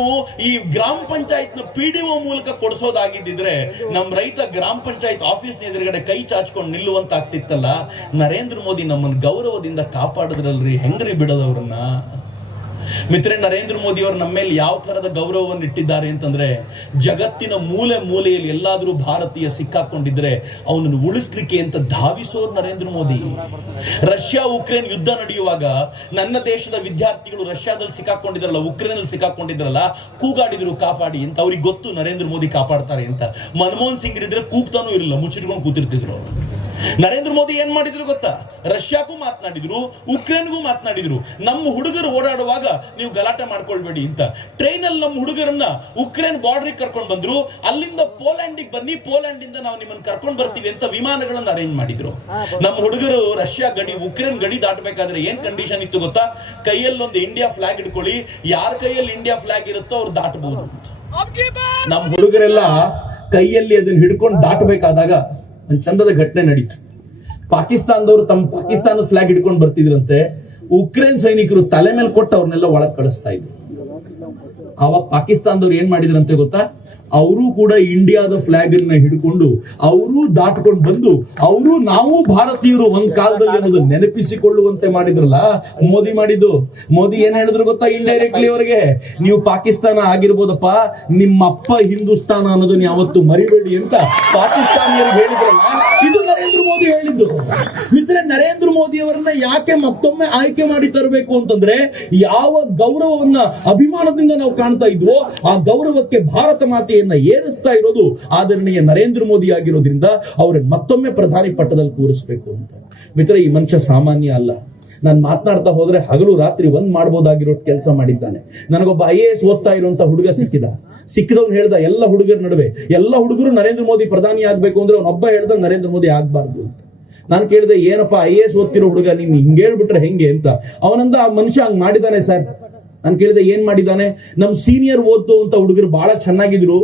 ಈ ಗ್ರಾಮ ಪಂಚಾಯತ್ನ ಪಿ ಡಿ ಒ ಮೂಲಕ ಕೊಡಿಸೋದಾಗಿದ್ದಿದ್ರೆ ನಮ್ ರೈತ ಗ್ರಾಮ ಪಂಚಾಯತ್ ಆಫೀಸ್ ಎದುರುಗಡೆ ಕೈ ಚಾಚ್ಕೊಂಡು ನಿಲ್ಲುವಂತ ಆಗ್ತಿತ್ತಲ್ಲ ನರೇಂದ್ರ ಮೋದಿ ನಮ್ಮನ್ನು ಗೌರವದಿಂದ ಕಾಪಾಡಿದ್ರಲ್ರಿ, ಹೆಂಗ್ರಿ ಬಿಡೋದವ್ರನ್ನ ಮಿತ್ರ ನರೇಂದ್ರ ಮೋದಿ ಅವರು ನಮ್ಮ ಮೇಲೆ ಯಾವ ತರದ ಗೌರವವನ್ನು ಇಟ್ಟಿದ್ದಾರೆ ಅಂತಂದ್ರೆ, ಜಗತ್ತಿನ ಮೂಲೆ ಮೂಲೆಯಲ್ಲಿ ಎಲ್ಲಾದರೂ ಭಾರತೀಯ ಸಿಕ್ಕಾಕೊಂಡಿದ್ರೆ ಅವನನ್ನು ಉಳಿಸ್ಲಿಕ್ಕೆ ಅಂತ ಧಾವಿಸೋರು ನರೇಂದ್ರ ಮೋದಿ ರಷ್ಯಾ, ಉಕ್ರೇನ್ ಯುದ್ಧ ನಡೆಯುವಾಗ ನನ್ನ ದೇಶದ ವಿದ್ಯಾರ್ಥಿಗಳು ರಷ್ಯಾದಲ್ಲಿ ಸಿಕ್ಕಾಕೊಂಡಿದ್ರಲ್ಲ ಉಕ್ರೇನ್ ಅಲ್ಲಿ ಸಿಕ್ಕಾಕೊಂಡಿದ್ರಲ್ಲ, ಕೂಗಾಡಿದ್ರು ಕಾಪಾಡಿ ಅಂತ ಅವ್ರಿಗೆ ಗೊತ್ತು ನರೇಂದ್ರ ಮೋದಿ ಕಾಪಾಡ್ತಾರೆ ಅಂತ ಮನಮೋಹನ್ ಸಿಂಗ್ ಇದ್ರೆ ಕೂಗ್ತಾನೂ ಇರಲಿಲ್ಲ, ಮುಚ್ಚಿಟ್ಕೊಂಡು ಕೂತಿರ್ತಿದ್ರು. ನರೇಂದ್ರ ಮೋದಿ ಏನ್ ಮಾಡಿದ್ರು ಗೊತ್ತಾ? ರಷ್ಯಾಕ್ಕೂ ಮಾತನಾಡಿದ್ರು ಉಕ್ರೇನ್ಗೂ ಮಾತನಾಡಿದ್ರು. ನಮ್ಮ ಹುಡುಗರು ಓಡಾಡುವಾಗ ನೀವು ಗಲಾಟೆ ಮಾಡ್ಕೊಳ್ಬೇಡಿ ಅಂತ. ಟ್ರೈನ್ ಅಲ್ಲಿ ನಮ್ಮ ಹುಡುಗರನ್ನ ಉಕ್ರೇನ್ ಬಾರ್ಡರ್ ಕರ್ಕೊಂಡು ಬಂದ್ರು. ಅಲ್ಲಿಂದ ಪೋಲ್ಯಾಂಡಿಗೆ ಬನ್ನಿ ಪೋಲ್ಯಾಂಡ್ ಇಂದ ನಾವು ನಿಮ್ಮನ್ನ ಕರ್ಕೊಂಡು ಬರ್ತೀವಿ ಅಂತ ವಿಮಾನಗಳನ್ನ ಅರೇಂಜ್ ಮಾಡಿದ್ರು. ನಮ್ಮ ಹುಡುಗರು ರಷ್ಯಾ ಗಡಿ ಉಕ್ರೇನ್ ಗಡಿ ದಾಟಬೇಕಾದ್ರೆ ಏನ್ ಕಂಡೀಷನ್ ಇತ್ತು ಗೊತ್ತಾ? ಕೈಯಲ್ಲಿ ಒಂದು ಇಂಡಿಯಾ ಫ್ಲಾಗ್ ಇಟ್ಕೊಳ್ಳಿ. ಯಾರ ಕೈಯಲ್ಲಿ ಇಂಡಿಯಾ ಫ್ಲಾಗ್ ಇರುತ್ತೋ ಅವ್ರು ದಾಟಬಹುದು ಅಂತ. ನಮ್ಮ ಹುಡುಗರೆಲ್ಲ ಕೈಯಲ್ಲಿ ಅದನ್ನ ಹಿಡ್ಕೊಂಡು ದಾಟಬೇಕಾದಾಗ ಒಂದು ಚಂದದ ಘಟನೆ ನಡೀತು. ಪಾಕಿಸ್ತಾನದವರು ತಮ್ಮ ಪಾಕಿಸ್ತಾನದ ಫ್ಲಾಗ್ ಹಿಡ್ಕೊಂಡು ಬರ್ತಿದ್ರಂತೆ, ಉಕ್ರೇನ್ ಸೈನಿಕರು ತಲೆ ಮೇಲೆ ಕೊಟ್ಟು ಅವ್ರನ್ನೆಲ್ಲ ಒಳಗ್ ಕಳಿಸ್ತಾ ಇದ್ರು. ಅವಾಗ ಪಾಕಿಸ್ತಾನದವ್ರು ಏನ್ ಮಾಡಿದ್ರಂತೆ ಗೊತ್ತಾ? ಅವರು ಕೂಡ ಇಂಡಿಯಾದ ಫ್ಲಾಗ್ ಅನ್ನ ಹಿಡ್ಕೊಂಡು ಅವರು ದಾಟ್ಕೊಂಡು ಬಂದು ಅವರು ನಾವು ಭಾರತೀಯರು ಒಂದ್ ಕಾಲದಲ್ಲಿ ಅನ್ನೋದು ನೆನಪಿಸಿಕೊಳ್ಳುವಂತೆ ಮಾಡಿದ್ರಲ್ಲ? ಮೋದಿ ಮಾಡಿದ್ದು. ಮೋದಿ ಏನ್ ಹೇಳಿದ್ರು ಗೊತ್ತಾ ಇಂಡೈರೆಕ್ಟ್ಲಿ ಅವರಿಗೆ? ನೀವು ಪಾಕಿಸ್ತಾನ ಆಗಿರ್ಬೋದಪ್ಪ ನಿಮ್ಮ ಅಪ್ಪ ಹಿಂದೂಸ್ತಾನ ಅನ್ನೋದನ್ನ ಯಾವತ್ತು ಮರಿಬೇಡಿ ಅಂತ ಪಾಕಿಸ್ತಾನಿಯರು ಹೇಳಿದ್ರಲ್ಲ? ಇದು ನರೇಂದ್ರ ಮೋದಿ ಹೇಳಿದ್ದು ಮಿತ್ರ ನರೇಂದ್ರ ಮೋದಿ ಅವರನ್ನ ಯಾಕೆ ಮತ್ತೊಮ್ಮೆ ಆಯ್ಕೆ ಮಾಡಿ ತರಬೇಕು ಅಂತಂದ್ರೆ ಯಾವ ಗೌರವವನ್ನ ಅಭಿಮಾನದಿಂದ ನಾವು ಕಾಣ್ತಾ ಇದ್ವೋ ಆ ಗೌರವಕ್ಕೆ ಭಾರತ ಮಾತೆಯನ್ನ ಏರಿಸ್ತಾ ಇರೋದು ಆದರಣೀಯ ನರೇಂದ್ರ ಮೋದಿ ಆಗಿರೋದ್ರಿಂದ ಅವ್ರನ್ನ ಮತ್ತೊಮ್ಮೆ ಪ್ರಧಾನಿ ಪಟ್ಟದಲ್ಲಿ ಕೂರಿಸ್ಬೇಕು ಅಂತ. ಮಿತ್ರ ಈ ಮನುಷ್ಯ ಸಾಮಾನ್ಯ ಅಲ್ಲ. ನಾನು ಮಾತನಾಡ್ತಾ ಹೋದ್ರೆ ಹಗಲು ರಾತ್ರಿ ಒಂದ್ ಮಾಡ್ಬೋದಾಗಿರೋ ಕೆಲಸ ಮಾಡಿದ್ದಾನೆ. ನನಗೊಬ್ಬ ಐ ಎ ಎಸ್ ಓದ್ತಾ ಇರುವಂತ ಹುಡುಗ ಸಿಕ್ಕಿದ. ಸಿಕ್ಕಿದವ್ನು ಹೇಳ್ದ ಎಲ್ಲ ಹುಡುಗರ ನಡುವೆ. ಎಲ್ಲ ಹುಡುಗರು ನರೇಂದ್ರ ಮೋದಿ ಪ್ರಧಾನಿ ಆಗ್ಬೇಕು ಅಂದ್ರೆ ಅವನೊಬ್ಬ ಹೇಳ್ದ ನರೇಂದ್ರ ಮೋದಿ ಆಗ್ಬಾರ್ದು ಅಂತ. ನಾನು ಕೇಳಿದೆ, ಏನಪ್ಪ, ಐ ಎ ಎಸ್ ಓದ್ತಿರೋ ಹುಡುಗ, ನೀನ್ ಹಿಂಗ್ ಹೇಳ್ಬಿಟ್ರೆ ಹೆಂಗೆ ಅಂತ. ಅವನಂದ, ಆ ಮನುಷ್ಯ ಹಂಗ್ ಮಾಡಿದಾನೆ ಸರ್. ನಾನು ಕೇಳಿದೆ, ಏನ್ ಮಾಡಿದಾನೆ? ನಮ್ ಸೀನಿಯರ್ ಓದ್ದು ಅಂತ ಹುಡುಗರು ಬಹಳ ಚೆನ್ನಾಗಿದ್ರು.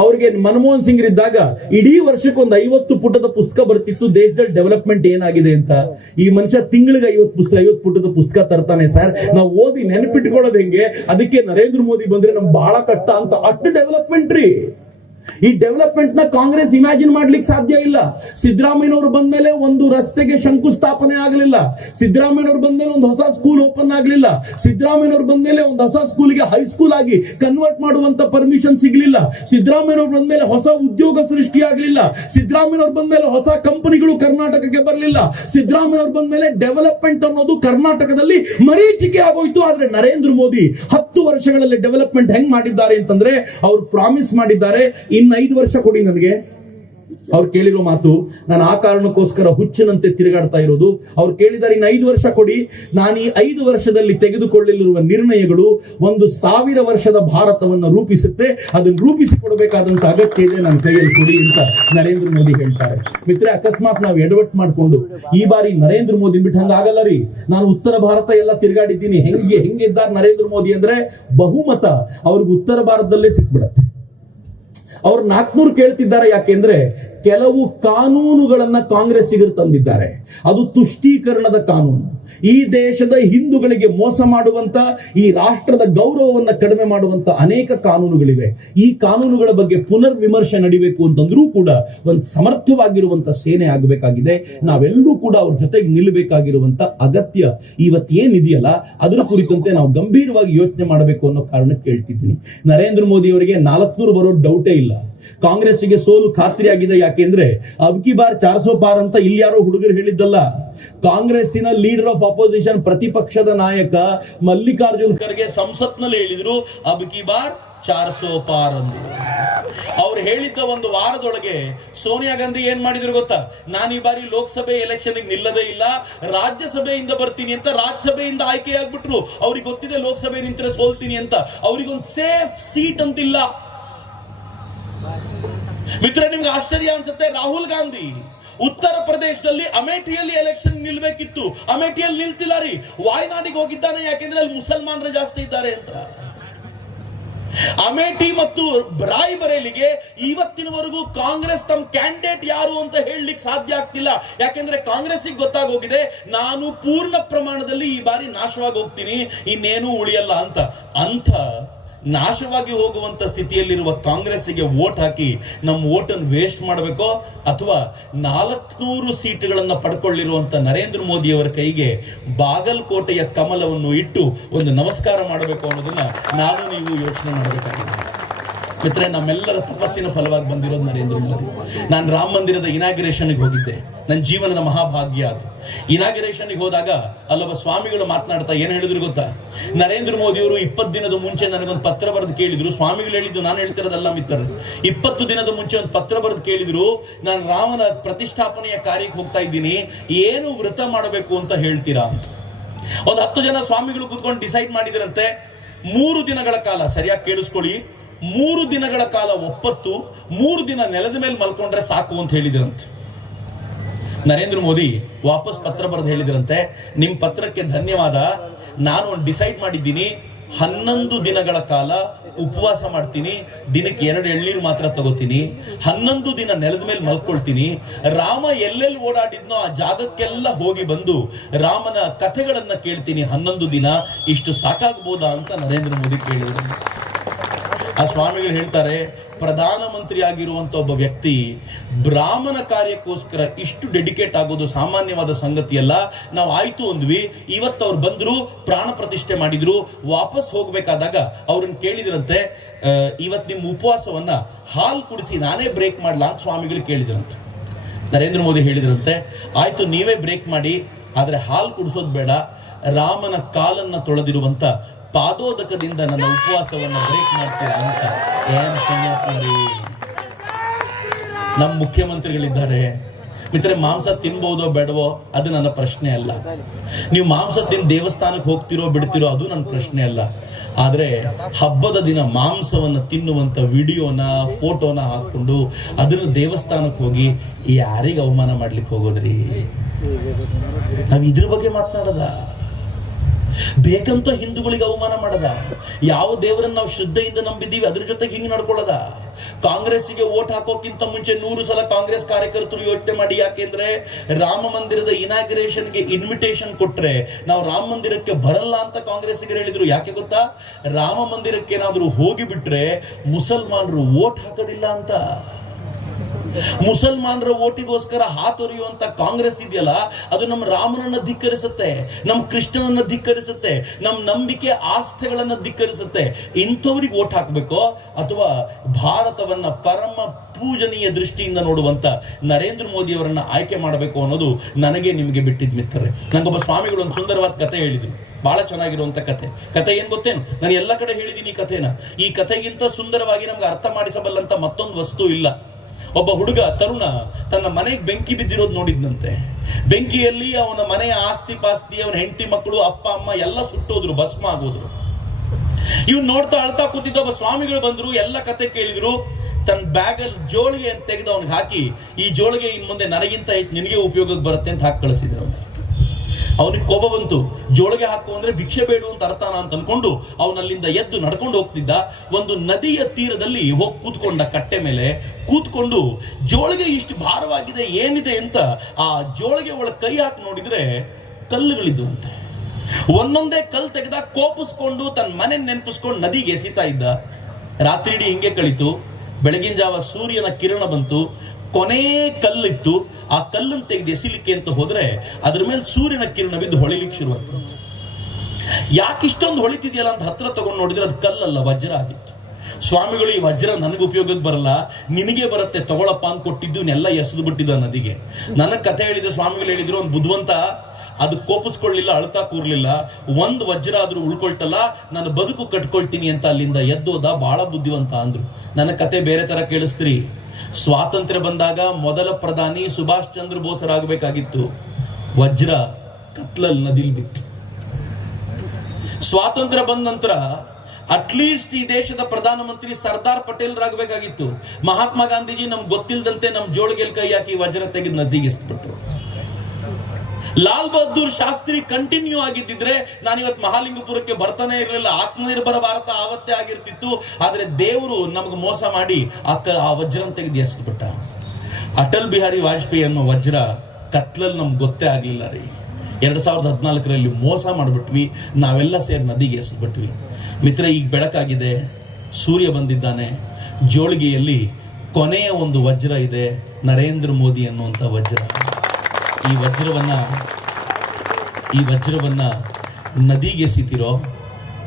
ಅವ್ರಿಗೆ ಮನಮೋಹನ್ ಸಿಂಗ್ ಇದ್ದಾಗ ಇಡೀ ವರ್ಷಕ್ಕೆ ಒಂದು ಐವತ್ತು ಪುಟದ ಪುಸ್ತಕ ಬರ್ತಿತ್ತು ದೇಶದಲ್ಲಿ ಡೆವಲಪ್ಮೆಂಟ್ ಏನಾಗಿದೆ ಅಂತ. ಈ ಮನುಷ್ಯ ತಿಂಗಳಿಗೆ ಐವತ್ತು ಪುಸ್ತಕ ಐವತ್ತು ಪುಟದ ಪುಸ್ತಕ ತರ್ತಾನೆ ಸರ್. ನಾವು ಓದಿ ನೆನಪಿಟ್ಕೊಳ್ಳೋದು ಹೆಂಗೆ? ಅದಕ್ಕೆ ನರೇಂದ್ರ ಮೋದಿ ಬಂದ್ರೆ ನಮ್ಗೆ ಬಹಳ ಕಷ್ಟ ಅಂತ. ಅಟ್ ಡೆವಲಪ್ಮೆಂಟ್ ರೀ. ಈ ಡೆವಲಪ್ಮೆಂಟ್ನ ಕಾಂಗ್ರೆಸ್ ಇಮ್ಯಾಜಿನ್ ಮಾಡ್ಲಿಕ್ಕೆ ಸಾಧ್ಯ ಇಲ್ಲ. ಸಿದ್ದರಾಮಯ್ಯನವರು ಬಂದ್ಮೇಲೆ ಒಂದು ರಸ್ತೆಗೆ ಶಂಕುಸ್ಥಾಪನೆ ಆಗಲಿಲ್ಲ. ಸಿದ್ದರಾಮಯ್ಯನವರು ಬಂದ್ಮೇಲೆ ಒಂದು ಹೊಸ ಸ್ಕೂಲ್ ಓಪನ್ ಆಗಲಿಲ್ಲ. ಸಿದ್ದರಾಮಯ್ಯನವರು ಬಂದ್ಮೇಲೆ ಒಂದು ಹೊಸ ಸ್ಕೂಲ್ಗೆ ಹೈಸ್ಕೂಲ್ ಆಗಿ ಕನ್ವರ್ಟ್ ಮಾಡುವಂತ ಪರ್ಮಿಷನ್ ಸಿಗಲಿಲ್ಲ. ಸಿದ್ದರಾಮಯ್ಯನವರು ಬಂದ್ಮೇಲೆ ಹೊಸ ಉದ್ಯೋಗ ಸೃಷ್ಟಿ ಆಗಲಿಲ್ಲ. ಸಿದ್ದರಾಮಯ್ಯನವರು ಬಂದ್ಮೇಲೆ ಹೊಸ ಕಂಪನಿಗಳು ಕರ್ನಾಟಕಕ್ಕೆ ಬರಲಿಲ್ಲ. ಸಿದ್ದರಾಮಯ್ಯನವರು ಬಂದ್ಮೇಲೆ ಡೆವಲಪ್ಮೆಂಟ್ ಅನ್ನೋದು ಕರ್ನಾಟಕದಲ್ಲಿ ಮರೀಚಿಕೆ ಆಗೋಯ್ತು. ಆದ್ರೆ ನರೇಂದ್ರ ಮೋದಿ ಹತ್ತು ವರ್ಷಗಳಲ್ಲಿ ಡೆವಲಪ್ಮೆಂಟ್ ಹೆಂಗ್ ಮಾಡಿದ್ದಾರೆ ಅಂತಂದ್ರೆ, ಅವ್ರು ಪ್ರಾಮಿಸ್ ಮಾಡಿದ್ದಾರೆ ಇನ್ ಐದು ವರ್ಷ ಕೊಡಿ ನನಗೆ. ಅವ್ರು ಕೇಳಿರೋ ಮಾತು, ನಾನು ಆ ಕಾರಣಕ್ಕೋಸ್ಕರ ಹುಚ್ಚಿನಂತೆ ತಿರುಗಾಡ್ತಾ ಇರೋದು. ಅವ್ರು ಕೇಳಿದ್ದಾರೆ ಇನ್ನು ಐದು ವರ್ಷ ಕೊಡಿ. ನಾನು ಈ ಐದು ವರ್ಷದಲ್ಲಿ ತೆಗೆದುಕೊಳ್ಳಲಿರುವ ನಿರ್ಣಯಗಳು ಒಂದು ಸಾವಿರ ವರ್ಷದ ಭಾರತವನ್ನು ರೂಪಿಸುತ್ತೆ. ಅದನ್ನು ರೂಪಿಸಿಕೊಡಬೇಕಾದಂತ ಅಗತ್ಯ ಇದೆ ನನ್ನ ಕೈಯಲ್ಲಿ ಕೊಡಿ ಅಂತ ನರೇಂದ್ರ ಮೋದಿ ಹೇಳ್ತಾರೆ. ಮಿತ್ರ ಅಕಸ್ಮಾತ್ ನಾವು ಎಡವಟ್ ಮಾಡ್ಕೊಂಡು, ಈ ಬಾರಿ ನರೇಂದ್ರ ಮೋದಿ ಬಿಟ್ಟು ಹಂಗಾಗಲ್ಲ ರೀ. ನಾನು ಉತ್ತರ ಭಾರತ ಎಲ್ಲ ತಿರುಗಾಡಿದ್ದೀನಿ. ಹೆಂಗೆ ಹೆಂಗಿದ್ದಾರೆ ನರೇಂದ್ರ ಮೋದಿ ಅಂದ್ರೆ ಬಹುಮತ ಅವ್ರಿಗೆ ಉತ್ತರ ಭಾರತದಲ್ಲೇ ಸಿಕ್ಬಿಡತ್ತೆ. ಅವ್ರು ನಾಲ್ಕುನೂರು ಕೇಳ್ತಿದ್ದಾರೆ ಯಾಕೆಂದ್ರೆ ಕೆಲವು ಕಾನೂನುಗಳನ್ನ ಕಾಂಗ್ರೆಸ್ಸಿಗರು ತಂದಿದ್ದಾರೆ. ಅದು ತುಷ್ಟೀಕರಣದ ಕಾನೂನು. ಈ ದೇಶದ ಹಿಂದೂಗಳಿಗೆ ಮೋಸ ಮಾಡುವಂತ, ಈ ರಾಷ್ಟ್ರದ ಗೌರವವನ್ನು ಕಡಿಮೆ ಮಾಡುವಂತ ಅನೇಕ ಕಾನೂನುಗಳಿವೆ. ಈ ಕಾನೂನುಗಳ ಬಗ್ಗೆ ಪುನರ್ ವಿಮರ್ಶೆ ನಡಿಬೇಕು ಅಂತಂದ್ರೂ ಕೂಡ ಒಂದು ಸಮರ್ಥವಾಗಿರುವಂತ ಸೇನೆ ಆಗಬೇಕಾಗಿದೆ. ನಾವೆಲ್ಲರೂ ಕೂಡ ಅವ್ರ ಜೊತೆಗೆ ನಿಲ್ಲಬೇಕಾಗಿರುವಂತ ಅಗತ್ಯ ಇವತ್ತು ಏನಿದೆಯಲ್ಲ ಅದರ ಕುರಿತಂತೆ ನಾವು ಗಂಭೀರವಾಗಿ ಯೋಚನೆ ಮಾಡಬೇಕು ಅನ್ನೋ ಕಾರಣಕ್ಕೆ ಹೇಳ್ತಿದ್ದೀನಿ. ನರೇಂದ್ರ ಮೋದಿ ಅವರಿಗೆ ನಾಲ್ಕುನೂರು ಬರೋ ಡೌಟೇ ಇಲ್ಲ. ಕಾಂಗ್ರೆಸ್ಸಿಗೆ ಸೋಲು ಖಾತ್ರಿ ಆಗಿದೆ ಯಾಕೆಂದ್ರೆ ಅಬ್ಕಿ ಬಾರ್ ಚಾರ್ಸೋ ಪಾರ್ ಅಂತ ಇಲ್ಲಿ ಯಾರೋ ಹುಡುಗರು ಹೇಳಿದ್ದಲ್ಲ. ಕಾಂಗ್ರೆಸ್ಸಿನ ಲೀಡರ್ ಆಫ್ ಅಪೋಸಿಷನ್ ಪ್ರತಿಪಕ್ಷದ ನಾಯಕ ಮಲ್ಲಿಕಾರ್ಜುನ್ ಖರ್ಗೆ ಸಂಸತ್ನಲ್ಲಿ ಹೇಳಿದ್ರು ಅಬ್ಕಿ ಬಾರ್ ಚಾರ್ಸೋ ಪಾರ್ ಅಂದ್ರು. ಅವ್ರು ಹೇಳಿದ್ದ ಒಂದು ವಾರದೊಳಗೆ ಸೋನಿಯಾ ಗಾಂಧಿ ಏನ್ ಮಾಡಿದ್ರು ಗೊತ್ತಾ? ನಾನು ಈ ಬಾರಿ ಲೋಕಸಭೆ ಎಲೆಕ್ಷನ್ ನಿಲ್ಲದೇ ಇಲ್ಲ, ರಾಜ್ಯಸಭೆಯಿಂದ ಬರ್ತೀನಿ ಅಂತ ರಾಜ್ಯಸಭೆಯಿಂದ ಆಯ್ಕೆಯಾಗ್ಬಿಟ್ರು ಅವ್ರಿಗೆ ಗೊತ್ತಿದೆ ಲೋಕಸಭೆ ನಿಂತರೆ ಸೋಲ್ತೀನಿ ಅಂತ. ಅವ್ರಿಗೊಂದು ಸೇಫ್ ಸೀಟ್ ಅಂತಿಲ್ಲ. ಮಿತ್ರ ನಿಮ್ಗೆ ಆಶ್ಚರ್ಯ ಅನ್ಸುತ್ತೆ, ರಾಹುಲ್ ಗಾಂಧಿ ಉತ್ತರ ಪ್ರದೇಶದಲ್ಲಿ ಅಮೇಠಿಯಲ್ಲಿ ಎಲೆಕ್ಷನ್ ನಿಲ್ಬೇಕಿತ್ತು. ಅಮೇಠಿಯಲ್ಲಿ ನಿಲ್ತಿಲ್ಲ ರೀ. ವಾಯ್ನಾಡಿಗೆ ಹೋಗಿದ್ದಾನೆ, ಯಾಕೆಂದ್ರೆ ಅಲ್ಲಿ ಮುಸಲ್ಮಾನರು ಜಾಸ್ತಿ ಇದ್ದಾರೆ ಅಂತ. ಅಮೇಠಿ ಮತ್ತು ರಾಯ್ಬರೇಲಿಗೆ ಇವತ್ತಿನವರೆಗೂ ಕಾಂಗ್ರೆಸ್ ತಮ್ಮ ಕ್ಯಾಂಡಿಡೇಟ್ ಯಾರು ಅಂತ ಹೇಳಲಿಕ್ಕೆ ಸಾಧ್ಯ ಆಗ್ತಿಲ್ಲ. ಯಾಕೆಂದ್ರೆ ಕಾಂಗ್ರೆಸ್ಸಿಗೆ ಗೊತ್ತಾಗೋಗಿದೆ, ನಾನು ಪೂರ್ಣ ಪ್ರಮಾಣದಲ್ಲಿ ಈ ಬಾರಿ ನಾಶವಾಗಿ ಹೋಗ್ತೀನಿ, ಇನ್ನೇನು ಉಳಿಯಲ್ಲ ಅಂತ. ಅಂತ ನಾಶವಾಗಿ ಹೋಗುವಂತ ಸ್ಥಿತಿಯಲ್ಲಿರುವ ಕಾಂಗ್ರೆಸ್ಗೆ ವೋಟ್ ಹಾಕಿ ನಮ್ಮ ವೋಟನ್ನು ವೇಸ್ಟ್ ಮಾಡಬೇಕೋ ಅಥವಾ ನಾಲ್ಕುನೂರು ಸೀಟುಗಳನ್ನು ಪಡ್ಕೊಳ್ಳಿರುವಂತ ನರೇಂದ್ರ ಮೋದಿ ಅವರ ಕೈಗೆ ಬಾಗಲಕೋಟೆಯ ಕಮಲವನ್ನು ಇಟ್ಟು ಒಂದು ನಮಸ್ಕಾರ ಮಾಡಬೇಕು ಅನ್ನೋದನ್ನ ನಾನು ನೀವು ಯೋಚನೆ ಮಾಡಬೇಕಾಗಿದೆ ಮಿತ್ರ ನಮ್ಮೆಲ್ಲರ ತಪಸ್ಸಿನ ಫಲವಾಗಿ ಬಂದಿರೋದು ನರೇಂದ್ರ ಮೋದಿ. ನಾನು ರಾಮ ಮಂದಿರದ ಇನಾಗ್ರೇಷನ್ಗೆ ಹೋಗಿದ್ದೆ. ನನ್ನ ಜೀವನದ ಮಹಾಭಾಗ್ಯ ಅದು. ಇನಾಗ್ರೇಷನ್ಗೆ ಹೋದಾಗ ಅಲ್ಲೊಬ್ಬ ಸ್ವಾಮಿಗಳು ಮಾತನಾಡ್ತಾ ಏನು ಹೇಳಿದ್ರು ಗೊತ್ತಾ? ನರೇಂದ್ರ ಮೋದಿಯವರು ಇಪ್ಪತ್ತು ದಿನದ ಮುಂಚೆ ನನಗೊಂದು ಪತ್ರ ಬರೆದು ಕೇಳಿದ್ರು. ಸ್ವಾಮಿಗಳು ಹೇಳಿದ್ದು ನಾನು ಹೇಳ್ತಿರೋದಲ್ಲ ಮಿತ್ರ ಇಪ್ಪತ್ತು ದಿನದ ಮುಂಚೆ ಒಂದು ಪತ್ರ ಬರೆದು ಕೇಳಿದ್ರು, ನಾನು ರಾಮನ ಪ್ರತಿಷ್ಠಾಪನೆಯ ಕಾರ್ಯಕ್ಕೆ ಹೋಗ್ತಾ ಇದ್ದೀನಿ. ಏನು ವ್ರತ ಮಾಡಬೇಕು ಅಂತ ಹೇಳ್ತೀರಾ ಅಂತ. ಒಂದು ಹತ್ತು ಜನ ಸ್ವಾಮಿಗಳು ಕೂತ್ಕೊಂಡು ಡಿಸೈಡ್ ಮಾಡಿದ್ರಂತೆ. ಮೂರು ದಿನಗಳ ಕಾಲ, ಸರಿಯಾಗಿ ಕೇಳಿಸ್ಕೊಳ್ಳಿ. ಮೂರು ದಿನಗಳ ಕಾಲ ಒಪ್ಪತ್ತು, ಮೂರು ದಿನ ನೆಲದ ಮೇಲೆ ಮಲ್ಕೊಂಡ್ರೆ ಸಾಕು ಅಂತ ಹೇಳಿದ್ರಂತೆ. ನರೇಂದ್ರ ಮೋದಿ ವಾಪಸ್ ಪತ್ರ ಬರೆದು ಹೇಳಿದ್ರಂತೆ, ನಿಮ್ ಪತ್ರಕ್ಕೆ ಧನ್ಯವಾದ. ನಾನು ಒಂದು ಡಿಸೈಡ್ ಮಾಡಿದ್ದೀನಿ, ಹನ್ನೊಂದು ದಿನಗಳ ಕಾಲ ಉಪವಾಸ ಮಾಡ್ತೀನಿ, ದಿನಕ್ಕೆ ಎರಡು ಎಳ್ನೀರು ಮಾತ್ರ ತಗೋತೀನಿ, ಹನ್ನೊಂದು ದಿನ ನೆಲದ ಮೇಲೆ ಮಲ್ಕೊಳ್ತೀನಿ, ರಾಮ ಎಲ್ಲೆಲ್ಲಿ ಓಡಾಡಿದ್ನೋ ಆ ಜಾಗಕ್ಕೆಲ್ಲ ಹೋಗಿ ಬಂದು ರಾಮನ ಕಥೆಗಳನ್ನ ಕೇಳ್ತೀನಿ ಹನ್ನೊಂದು ದಿನ, ಇಷ್ಟು ಸಾಕಾಗ್ಬೋದಾ ಅಂತ ನರೇಂದ್ರ ಮೋದಿ ಕೇಳಿದ್ರು. ಆ ಸ್ವಾಮಿಗಳು ಹೇಳ್ತಾರೆ ಪ್ರಧಾನಮಂತ್ರಿ ಆಗಿರುವಂತ ಒಬ್ಬ ವ್ಯಕ್ತಿ ಬ್ರಾಹ್ಮಣ ಕಾರ್ಯಕ್ಕೋಸ್ಕರ ಇಷ್ಟು ಡೆಡಿಕೇಟ್ ಆಗೋದು ಸಾಮಾನ್ಯವಾದ ಸಂಗತಿಯಲ್ಲ. ನಾವು ಆಯ್ತು ಅಂದ್ವಿ, ಇವತ್ತು ಅವ್ರು ಬಂದ್ರು, ಪ್ರಾಣ ಪ್ರತಿಷ್ಠೆ ಮಾಡಿದ್ರು, ವಾಪಸ್ ಹೋಗ್ಬೇಕಾದಾಗ ಅವ್ರನ್ನ ಕೇಳಿದ್ರಂತೆ ಇವತ್ತು ಇವತ್ ನಿಮ್ಮ ಉಪವಾಸವನ್ನ ಹಾಲು ಕುಡಿಸಿ ನಾನೇ ಬ್ರೇಕ್ ಮಾಡ್ಲಾ? ಅಂತ ಸ್ವಾಮಿಗಳು ಕೇಳಿದ್ರಂತೆ. ನರೇಂದ್ರ ಮೋದಿ ಹೇಳಿದ್ರಂತೆ, ಆಯ್ತು, ನೀವೇ ಬ್ರೇಕ್ ಮಾಡಿ, ಆದರೆ ಹಾಲು ಕುಡಿಸೋದು ಬೇಡ. ರಾಮನ ಕಾಲನ್ನ ತೊಳೆದಿರುವಂತ ಪಾದೋದಕದಿಂದ ನನ್ನ ಉಪವಾಸವನ್ನು ಬ್ರೇಕ್ ಮಾಡ್ತೀರಾ ಅಂತ ಏನ್ ಪುಣ್ಯಾತ್ಮರಿ ನಮ್ಮ ಮುಖ್ಯಮಂತ್ರಿಗಳಿದ್ದಾರೆ. ಮಿತ್ರ ಮಾಂಸ ತಿನ್ಬಹುದೋ ಬೇಡವೋ, ಅದು ನನ್ನ ಪ್ರಶ್ನೆ ಅಲ್ಲ. ನೀವು ಮಾಂಸ ತಿಂದು ದೇವಸ್ಥಾನಕ್ಕೆ ಹೋಗ್ತಿರೋ ಬಿಡ್ತಿರೋ ಅದು ನನ್ನ ಪ್ರಶ್ನೆ ಅಲ್ಲ. ಆದ್ರೆ ಹಬ್ಬದ ದಿನ ಮಾಂಸವನ್ನ ತಿನ್ನುವಂತ ವಿಡಿಯೋನ, ಫೋಟೋನ ಹಾಕೊಂಡು ಅದನ್ನ ದೇವಸ್ಥಾನಕ್ಕೆ ಹೋಗಿ ಯಾರಿಗೆ ಅವಮಾನ ಮಾಡ್ಲಿಕ್ಕೆ ಹೋಗೋದ್ರಿ? ನಾವ್ ಇದ್ರ ಬಗ್ಗೆ ಮಾತನಾಡದ? ಬೇಕಂತ ಹಿಂದೂಗಳಿಗೆ ಅವಮಾನ ಮಾಡದ? ಯಾವ ದೇವರನ್ನ ನಾವು ಶ್ರದ್ಧೆಯಿಂದ ನಂಬಿದ್ದೀವಿ, ಅದ್ರ ಜೊತೆಗೆ ಹಿಂಗೆ ನಡ್ಕೊಳ್ಳದ? ಕಾಂಗ್ರೆಸ್ಸಿಗೆ ವೋಟ್ ಹಾಕೋಕ್ಕಿಂತ ಮುಂಚೆ ನೂರು ಸಲ ಕಾಂಗ್ರೆಸ್ ಕಾರ್ಯಕರ್ತರು ಯೋಚನೆ ಮಾಡಿ ಯಾಕೆಂದ್ರೆ ರಾಮ ಮಂದಿರದ ಇನಾಗ್ರೇಷನ್ಗೆ ಇನ್ವಿಟೇಷನ್ ಕೊಟ್ರೆ ನಾವು ರಾಮ ಮಂದಿರಕ್ಕೆ ಬರಲ್ಲ ಅಂತ ಕಾಂಗ್ರೆಸ್ಸಿಗೆ ಹೇಳಿದ್ರು. ಯಾಕೆ ಗೊತ್ತಾ? ರಾಮ ಮಂದಿರಕ್ಕೆ ಏನಾದರೂ ಹೋಗಿ ಬಿಟ್ರೆ ಮುಸಲ್ಮಾನರು ವೋಟ್ ಹಾಕೋದಿಲ್ಲ ಅಂತ. ಮುಸಲ್ಮಾನರ ಓಟಿಗೋಸ್ಕರ ಹಾತೊರೆಯುವಂತ ಕಾಂಗ್ರೆಸ್ ಇದೆಯಲ್ಲ, ಅದು ನಮ್ಮ ರಾಮನನ್ನ ಧಿಕ್ಕರಿಸುತ್ತೆ, ನಮ್ಮ ಕೃಷ್ಣನನ್ನ ಧಿಕ್ಕರಿಸುತ್ತೆ, ನಮ್ಮ ನಂಬಿಕೆ ಆಸ್ಥೆಗಳನ್ನ ಧಿಕ್ಕರಿಸುತ್ತೆ. ಇಂಥವ್ರಿಗೆ ಓಟ್ ಹಾಕ್ಬೇಕು ಅಥವಾ ಭಾರತವನ್ನ ಪರಮ ಪೂಜನೀಯ ದೃಷ್ಟಿಯಿಂದ ನೋಡುವಂತ ನರೇಂದ್ರ ಮೋದಿ ಅವರನ್ನ ಆಯ್ಕೆ ಮಾಡಬೇಕು ಅನ್ನೋದು ನನಗೆ ನಿಮಗೆ ಬಿಟ್ಟಿದ್ ಮಿತ್ರರೆ. ನಂಗೊಬ್ಬ ಸ್ವಾಮಿಗಳು ಒಂದು ಸುಂದರವಾದ ಕತೆ ಹೇಳಿದ್ರು. ಬಹಳ ಚೆನ್ನಾಗಿರುವಂತ ಕತೆ. ಕತೆ ಏನ್ ಗೊತ್ತೇನು? ನಾನು ಎಲ್ಲ ಕಡೆ ಹೇಳಿದ್ದೀನಿ ಈ ಕಥೆನ. ಈ ಕಥೆಗಿಂತ ಸುಂದರವಾಗಿ ನಮ್ಗೆ ಅರ್ಥ ಮಾಡಿಸಬಲ್ಲಂತ ಮತ್ತೊಂದು ವಸ್ತು ಇಲ್ಲ. ಒಬ್ಬ ಹುಡುಗ ತರುಣ ತನ್ನ ಮನೆಗೆ ಬೆಂಕಿ ಬಿದ್ದಿರೋದು ನೋಡಿದ್ನಂತೆ. ಬೆಂಕಿಯಲ್ಲಿ ಅವನ ಮನೆಯ ಆಸ್ತಿ ಪಾಸ್ತಿ, ಅವನ ಹೆಂಡತಿ ಮಕ್ಕಳು, ಅಪ್ಪ, ಅಮ್ಮ ಎಲ್ಲ ಸುಟ್ಟೋದ್ರು, ಭಸ್ಮ ಆಗೋದ್ರು. ಇವ್ನು ನೋಡ್ತಾ ಅಳ್ತಾ ಕೂತಿದ್ದ ಒಬ್ಬ ಸ್ವಾಮಿಗಳು ಬಂದ್ರು, ಎಲ್ಲ ಕತೆ ಕೇಳಿದ್ರು. ತನ್ನ ಬ್ಯಾಗಲ್ಲಿ ಜೋಳಿಗೆ ಅಂತ ತೆಗೆದು ಅವ್ನಿಗೆ ಹಾಕಿ, ಈ ಜೋಳಿಗೆ ಇನ್ ಮುಂದೆ ನನಗಿಂತ ಹೆಚ್ಚು ನಿನಗೆ ಉಪಯೋಗಕ್ಕೆ ಬರುತ್ತೆ ಅಂತ ಹಾಕಿ ಕಳಿಸಿದ್ರು ಅವ್ನಿಗೆ ಅವನಿಗೆ ಕೋಪ ಬಂತು. ಜೋಳಿಗೆ ಹಾಕು ಅಂದ್ರೆ ಭಿಕ್ಷೆ ಬೇಡು ಅಂತ ಅರ್ಥನ ಅಂತ ಅನ್ಕೊಂಡು ಅವನಲ್ಲಿಂದ ಎದ್ದು ನಡ್ಕೊಂಡು ಹೋಗ್ತಿದ್ದ. ಒಂದು ನದಿಯ ತೀರದಲ್ಲಿ ಹೋಗಿ ಕೂತ್ಕೊಂಡ ಕಟ್ಟೆ ಮೇಲೆ ಕೂತ್ಕೊಂಡು ಜೋಳಿಗೆ ಇಷ್ಟು ಭಾರವಾಗಿದೆ, ಏನಿದೆ ಅಂತ ಆ ಜೋಳಿಗೆ ಒಳಗೆ ಕೈ ಹಾಕಿ ನೋಡಿದ್ರೆ ಕಲ್ಲುಗಳಿದ್ವಂತೆ ಒಂದೊಂದೇ ಕಲ್ಲು ತೆಗೆದ ಕೋಪಿಸ್ಕೊಂಡು ತನ್ನ ಮನೆ ನೆನಪಿಸ್ಕೊಂಡು ನದಿಗೆ ಎಸಿತಾ ಇದ್ದ. ರಾತ್ರಿ ಇಡೀ ಹಿಂಗೆ ಕಳಿತು. ಬೆಳಗಿನ ಜಾವ ಸೂರ್ಯನ ಕಿರಣ ಬಂತು. ಕೊನೇ ಕಲ್ಲಿತ್ತು ಆ ಕಲ್ಲನ್ನು ತೆಗೆದು ಎಸಿಲಿಕ್ಕೆ ಅಂತ ಹೋದ್ರೆ ಅದ್ರ ಮೇಲೆ ಸೂರ್ಯನ ಕಿರಣ ಬಿದ್ದು ಹೊಳಿಲಿಕ್ಕೆ ಶುರುವಾಗ್ತಂತ ಯಾಕೆ ಇಷ್ಟೊಂದು ಹೊಳಿತಿದೆಯಲ್ಲ ಅಂತ ಹತ್ರ ತಗೊಂಡು ನೋಡಿದ್ರೆ ಅದು ಕಲ್ಲಲ್ಲ, ವಜ್ರ ಆಗಿತ್ತು. ಸ್ವಾಮಿಗಳು ಈ ವಜ್ರ ನನಗೆ ಉಪಯೋಗಕ್ಕೆ ಬರಲ್ಲ, ನಿನಗೆ ಬರುತ್ತೆ, ತಗೊಳಪ್ಪ ಅಂತ ಕೊಟ್ಟಿದ್ದು ನೆಲ್ಲ ಎಸೆದು ಬಿಟ್ಟಿದ್ದ ನದಿಗೆ. ನನಗೆ ಕತೆ ಹೇಳಿದ, ಸ್ವಾಮಿಗಳು ಹೇಳಿದ್ರು ಒಂದು ಬುದ್ಧವಂತ, ಅದು ಕೋಪಿಸ್ಕೊಳ್ಳಿಲ್ಲ, ಅಳ್ತಾ ಕೂರ್ಲಿಲ್ಲ, ಒಂದು ವಜ್ರ ಆದ್ರೂ ಉಳ್ಕೊಳ್ತಲ್ಲ, ನಾನು ಬದುಕು ಕಟ್ಕೊಳ್ತೀನಿ ಅಂತ ಅಲ್ಲಿಂದ ಎದ್ದೋದ ಬಹಳ ಬುದ್ಧಿವಂತ ಅಂದ್ರು. ನನ್ನ ಕತೆ ಬೇರೆ ತರ ಕೇಳಿಸ್ತ್ರಿ? ಸ್ವಾತಂತ್ರ್ಯ ಬಂದಾಗ ಮೊದಲ ಪ್ರಧಾನಿ ಸುಭಾಷ್ ಚಂದ್ರ ಬೋಸರಾಗಬೇಕಾಗಿತ್ತು ವಜ್ರ ಕತ್ಲಲ್ ನದಿಲ್ ಬಿತ್ತು. ಸ್ವಾತಂತ್ರ್ಯ ಬಂದ ನಂತರ ಅಟ್ಲೀಸ್ಟ್ ಈ ದೇಶದ ಪ್ರಧಾನಮಂತ್ರಿ ಸರ್ದಾರ್ ಪಟೇಲ್ ರಾಗಬೇಕಾಗಿತ್ತು ಮಹಾತ್ಮ ಗಾಂಧೀಜಿ ನಮ್ಗೆ ಗೊತ್ತಿಲ್ಲದಂತೆ ನಮ್ ಜೋಳಿಗೆಲ್ ಕೈ ಹಾಕಿ ವಜ್ರ ತೆಗೆದು ನದಿಗೆ ಲಾಲ್ ಬಹದ್ದೂರ್ ಶಾಸ್ತ್ರಿ ಕಂಟಿನ್ಯೂ ಆಗಿದ್ದಿದ್ರೆ ನಾನು ಇವತ್ತು ಮಹಾಲಿಂಗಪುರಕ್ಕೆ ಬರ್ತಾನೆ ಇರಲಿಲ್ಲ. ಆತ್ಮನಿರ್ಭರ ಭಾರತ ಆವತ್ತೇ ಆಗಿರ್ತಿತ್ತು. ಆದ್ರೆ ದೇವರು ನಮಗೆ ಮೋಸ ಮಾಡಿ ಆ ಕ- ಆ ವಜ್ರನ ತೆಗೆದು ಎಸ್ಬಿಟ್ಟ ಅಟಲ್ ಬಿಹಾರಿ ವಾಜಪೇಯಿ ಅನ್ನೋ ವಜ್ರ ಕತ್ಲಲ್ಲಿ ನಮ್ಗೆ ಗೊತ್ತೇ ಆಗಲಿಲ್ಲ ರೀ. ಎರಡು ಸಾವಿರದ ಹದಿನಾಲ್ಕರಲ್ಲಿ ಮೋಸ ಮಾಡ್ಬಿಟ್ವಿ. ನಾವೆಲ್ಲ ಸೇರಿ ನದಿಗೆ ಎಸ್ಬಿಟ್ವಿ ಮಿತ್ರ ಈಗ ಬೆಳಕಾಗಿದೆ. ಸೂರ್ಯ ಬಂದಿದ್ದಾನೆ. ಜೋಳಿಗೆಯಲ್ಲಿ ಕೊನೆಯ ಒಂದು ವಜ್ರ ಇದೆ. ನರೇಂದ್ರ ಮೋದಿ ಅನ್ನುವಂಥ ವಜ್ರ. ಈ ವಜ್ರವನ್ನ ಈ ವಜ್ರವನ್ನ ನದಿಗೆ ಸಿತಿರೋ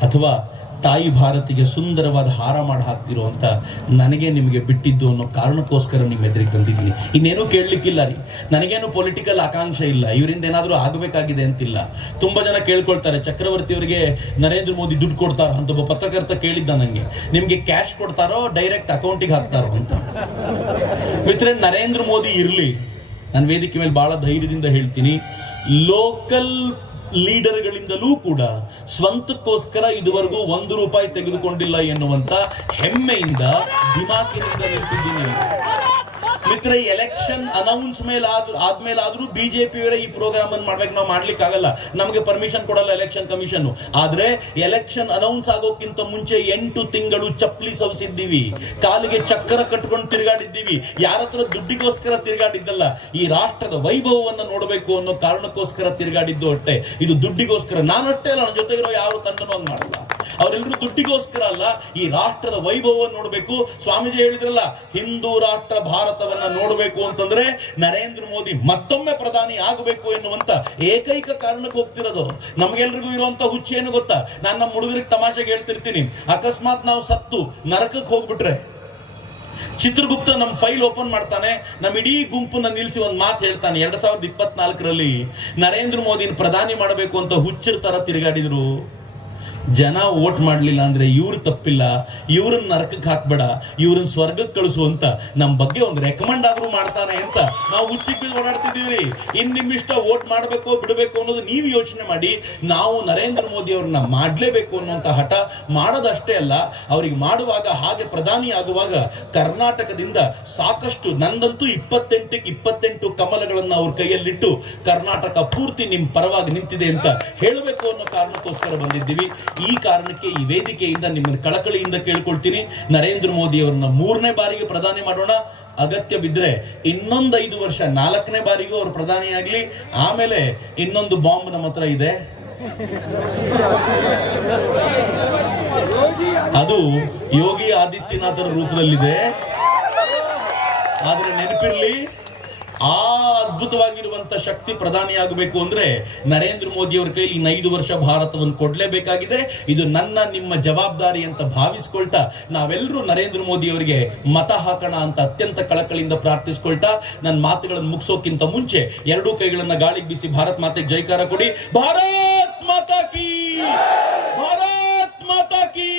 ಅಥವಾ ತಾಯಿ ಭಾರತಿಗೆ ಸುಂದರವಾದ ಹಾರ ಮಾಡಿ ಹಾಕ್ತಿರೋ ಅಂತ ನನಗೆ ನಿಮಗೆ ಬಿಟ್ಟಿದ್ದು ಅನ್ನೋ ಕಾರಣಕ್ಕೋಸ್ಕರ ನಿಮ್ಮ ಎದುರಿಗೆ ಬಂದಿದ್ದೀನಿ ಇನ್ನೇನೂ ಕೇಳಲಿಕ್ಕಿಲ್ಲ ರೀ. ನನಗೇನು ಪೊಲಿಟಿಕಲ್ ಆಕಾಂಕ್ಷೆ ಇಲ್ಲ. ಇವರಿಂದ ಏನಾದರೂ ಆಗಬೇಕಾಗಿದೆ ಅಂತಿಲ್ಲ. ತುಂಬ ಜನ ಕೇಳ್ಕೊಳ್ತಾರೆ, ಚಕ್ರವರ್ತಿ ಅವರಿಗೆ ನರೇಂದ್ರ ಮೋದಿ ದುಡ್ಡು ಕೊಡ್ತಾರೋ? ಅಂತ ಒಬ್ಬ ಪತ್ರಕರ್ತ ಕೇಳಿದ್ದ ನನಗೆ ನಿಮಗೆ ಕ್ಯಾಶ್ ಕೊಡ್ತಾರೋ? ಡೈರೆಕ್ಟ್ ಅಕೌಂಟಿಗೆ ಹಾಕ್ತಾರೋ? ಅಂತ. ಮಿತ್ರ ನರೇಂದ್ರ ಮೋದಿ ಇರಲಿ. ನಾನು ವೇದಿಕೆ ಮೇಲೆ ಬಹಳ ಧೈರ್ಯದಿಂದ ಹೇಳ್ತೀನಿ. ಲೋಕಲ್ ಲೀಡರ್ಗಳಿಂದಲೂ ಕೂಡ ಸ್ವಂತಕ್ಕೋಸ್ಕರ ಇದುವರೆಗೂ ಒಂದು ರೂಪಾಯಿ ತೆಗೆದುಕೊಂಡಿಲ್ಲ ಎನ್ನುವಂತ ಹೆಮ್ಮೆಯಿಂದ ದಿಮಾಕಿನಿಂದ ನಿಂತಿದ್ದೀನಿ. ಮಿತ್ರ, ಈ ಎಲೆಕ್ಷನ್ ಅನೌನ್ಸ್ ಮೇಲೆ ಆದ್ರೂ ಆದ್ಮೇಲಾದ್ರೂ ಬಿಜೆಪಿಯವರೇ ಈ ಪ್ರೋಗ್ರಾಮ್ ಅನ್ನು ಮಾಡ್ಬೇಕು. ನಾವು ಮಾಡ್ಲಿಕ್ಕೆ ಆಗಲ್ಲ ನಮಗೆ ಪರ್ಮಿಷನ್ ಕೊಡಲ್ಲ ಎಲೆಕ್ಷನ್ ಕಮಿಷನ್ ಆದ್ರೆ ಎಲೆಕ್ಷನ್ ಅನೌನ್ಸ್ ಆಗೋಕ್ಕಿಂತ ಮುಂಚೆ ಎಂಟು ತಿಂಗಳು ಚಪ್ಪಲಿ ಸವಿಸಿದ್ದೀವಿ. ಕಾಲಿಗೆ ಚಕ್ರ ಕಟ್ಕೊಂಡು ತಿರುಗಾಡಿದ್ದೀವಿ. ಯಾರ ಹತ್ರ ದುಡ್ಡಿಗೋಸ್ಕರ ತಿರುಗಾಡಿದ್ದಲ್ಲ, ಈ ರಾಷ್ಟ್ರದ ವೈಭವವನ್ನ ನೋಡಬೇಕು ಅನ್ನೋ ಕಾರಣಕ್ಕೋಸ್ಕರ ತಿರುಗಾಡಿದ್ದು ಅಷ್ಟೇ ಇದು ದುಡ್ಡಿಗೋಸ್ಕರ. ನಾನಷ್ಟೇ ಅಲ್ಲ, ನನ್ನ ಜೊತೆಗಿರೋ ಯಾವ ತಂಡನೂ ಹಂಗ್ ಮಾಡಲ್ಲ. ಅವರೆಲ್ಲರೂ ದುಡ್ಡಿಗೋಸ್ಕರ ಅಲ್ಲ, ಈ ರಾಷ್ಟ್ರದ ವೈಭವವನ್ನು ನೋಡಬೇಕು. ಸ್ವಾಮೀಜಿ ಹೇಳಿದ್ರಲ್ಲ, ಹಿಂದೂ ರಾಷ್ಟ್ರ ಭಾರತವನ್ನ ನೋಡಬೇಕು ಅಂತಂದ್ರೆ ನರೇಂದ್ರ ಮೋದಿ ಮತ್ತೊಮ್ಮೆ ಪ್ರಧಾನಿ ಆಗಬೇಕು ಎನ್ನುವಂತ ಏಕೈಕ ಕಾರಣಕ್ಕೆ ಹೋಗ್ತಿರೋದು ನಮ್ಗೆಲ್ರಿಗೂ ಇರುವಂತ ಹುಚ್ಚೇನು ಗೊತ್ತಾ? ನಾನು ನಮ್ಮ ಹುಡುಗರಿಗೆ ತಮಾಷೆಗೆ ಹೇಳ್ತಿರ್ತೀನಿ. ಅಕಸ್ಮಾತ್ ನಾವು ಸತ್ತು ನರಕಕ್ಕೆ ಹೋಗ್ಬಿಟ್ರೆ, ಚಿತ್ರಗುಪ್ತ ನಮ್ಮ ಫೈಲ್ ಓಪನ್ ಮಾಡ್ತಾನೆ ನಮ್ಮ ಇಡೀ ಗುಂಪನ್ನ ನಿಲ್ಲಿಸಿ ಒಂದು ಮಾತು ಹೇಳ್ತಾನೆ. ಎರಡ್ ಸಾವಿರದ ಇಪ್ಪತ್ನಾಲ್ಕರಲ್ಲಿ ನರೇಂದ್ರ ಮೋದಿನ ಪ್ರಧಾನಿ ಮಾಡಬೇಕು ಅಂತ ಹುಚ್ಚರ ತರ ತಿರುಗಾಡಿದ್ರು. ಜನ ವೋಟ್ ಮಾಡಲಿಲ್ಲ ಅಂದ್ರೆ ಇವ್ರು ತಪ್ಪಿಲ್ಲ, ಇವ್ರನ್ನ ನರಕಕ್ಕೆ ಹಾಕ್ಬೇಡ, ಇವ್ರನ್ನ ಸ್ವರ್ಗಕ್ಕೆ ಕಳಿಸು ಅಂತ ನಮ್ಮ ಬಗ್ಗೆ ಒಂದು ರೆಕಮೆಂಡ್ ಆದರೂ ಮಾಡ್ತಾನೆ ಅಂತ ನಾವು ಹುಚ್ಚಿಗೆ ಓಡಾಡ್ತಿದ್ದೀವಿ. ಇನ್ನು ಇನ್ ನಿಮ್ಮಿಷ್ಟ ವೋಟ್ ಮಾಡಬೇಕು ಬಿಡಬೇಕು ಅನ್ನೋದು ನೀವು ಯೋಚನೆ ಮಾಡಿ, ನಾವು ನರೇಂದ್ರ ಮೋದಿ ಅವ್ರನ್ನ ಮಾಡಲೇಬೇಕು ಅನ್ನುವಂತ ಹಠ ಮಾಡೋದಷ್ಟೇ ಅಲ್ಲ, ಅವ್ರಿಗೆ ಮಾಡುವಾಗ ಹಾಗೆ ಪ್ರಧಾನಿ ಆಗುವಾಗ ಕರ್ನಾಟಕದಿಂದ ಸಾಕಷ್ಟು ನಂದಂತೂ ಇಪ್ಪತ್ತೆಂಟಕ್ಕೆ ಇಪ್ಪತ್ತೆಂಟು ಕಮಲಗಳನ್ನು ಅವ್ರ ಕೈಯಲ್ಲಿಟ್ಟು ಕರ್ನಾಟಕ ಪೂರ್ತಿ ನಿಮ್ಮ ಪರವಾಗಿ ನಿಂತಿದೆ ಅಂತ ಹೇಳಬೇಕು ಅನ್ನೋ ಕಾರಣಕ್ಕೋಸ್ಕರ ಬಂದಿದ್ದೀವಿ. ಈ ಕಾರಣಕ್ಕೆ ಈ ವೇದಿಕೆಯಿಂದ ನಿಮ್ಮನ್ನು ಕಳಕಳಿಯಿಂದ ಕೇಳ್ಕೊಳ್ತೀನಿ. ನರೇಂದ್ರ ಮೋದಿ ಅವರನ್ನ ಮೂರನೇ ಬಾರಿಗೆ ಪ್ರಧಾನಿ ಮಾಡೋಣ. ಅಗತ್ಯ ಬಿದ್ದರೆ ಇನ್ನೊಂದು ಐದು ವರ್ಷ, ನಾಲ್ಕನೇ ಬಾರಿಗೂ ಅವರು ಪ್ರಧಾನಿಯಾಗಲಿ ಆಮೇಲೆ ಇನ್ನೊಂದು ಬಾಂಬ್ ನಮ್ಮ ಹತ್ರ ಇದೆ. ಅದು ಯೋಗಿ ಆದಿತ್ಯನಾಥರ ರೂಪದಲ್ಲಿದೆ. ಆದರೆ ನೆನಪಿರ್ಲಿ ಆ ಅದ್ಭುತವಾಗಿರುವಂತ ಶಕ್ತಿ ಪ್ರಧಾನಿ ಆಗಬೇಕು ಅಂದ್ರೆ ನರೇಂದ್ರ ಮೋದಿ ಅವರ ಕೈಲಿ ಇನ್ನು ಐದು ವರ್ಷ ಭಾರತವನ್ನು ಕೊಡಲೇಬೇಕಾಗಿದೆ. ಇದು ನನ್ನ, ನಿಮ್ಮ ಜವಾಬ್ದಾರಿ ಅಂತ ಭಾವಿಸ್ಕೊಳ್ತಾ ನಾವೆಲ್ಲರೂ ನರೇಂದ್ರ ಮೋದಿ ಅವರಿಗೆ ಮತ ಹಾಕೋಣ ಅಂತ ಅತ್ಯಂತ ಕಳಕಳಿಯಿಂದ ಪ್ರಾರ್ಥಿಸ್ಕೊಳ್ತಾ ನನ್ನ ಮಾತುಗಳನ್ನು ಮುಗಿಸೋಕ್ಕಿಂತ ಮುಂಚೆ ಎರಡೂ ಕೈಗಳನ್ನ ಗಾಳಿಗೆ ಬೀಸಿ ಭಾರತ್ ಮಾತೆಗೆ ಜೈಕಾರ ಕೊಡಿ. ಭಾರತ್ ಮಾತಾ ಕಿ! ಭಾರತ್ ಮಾತಾ ಕಿ!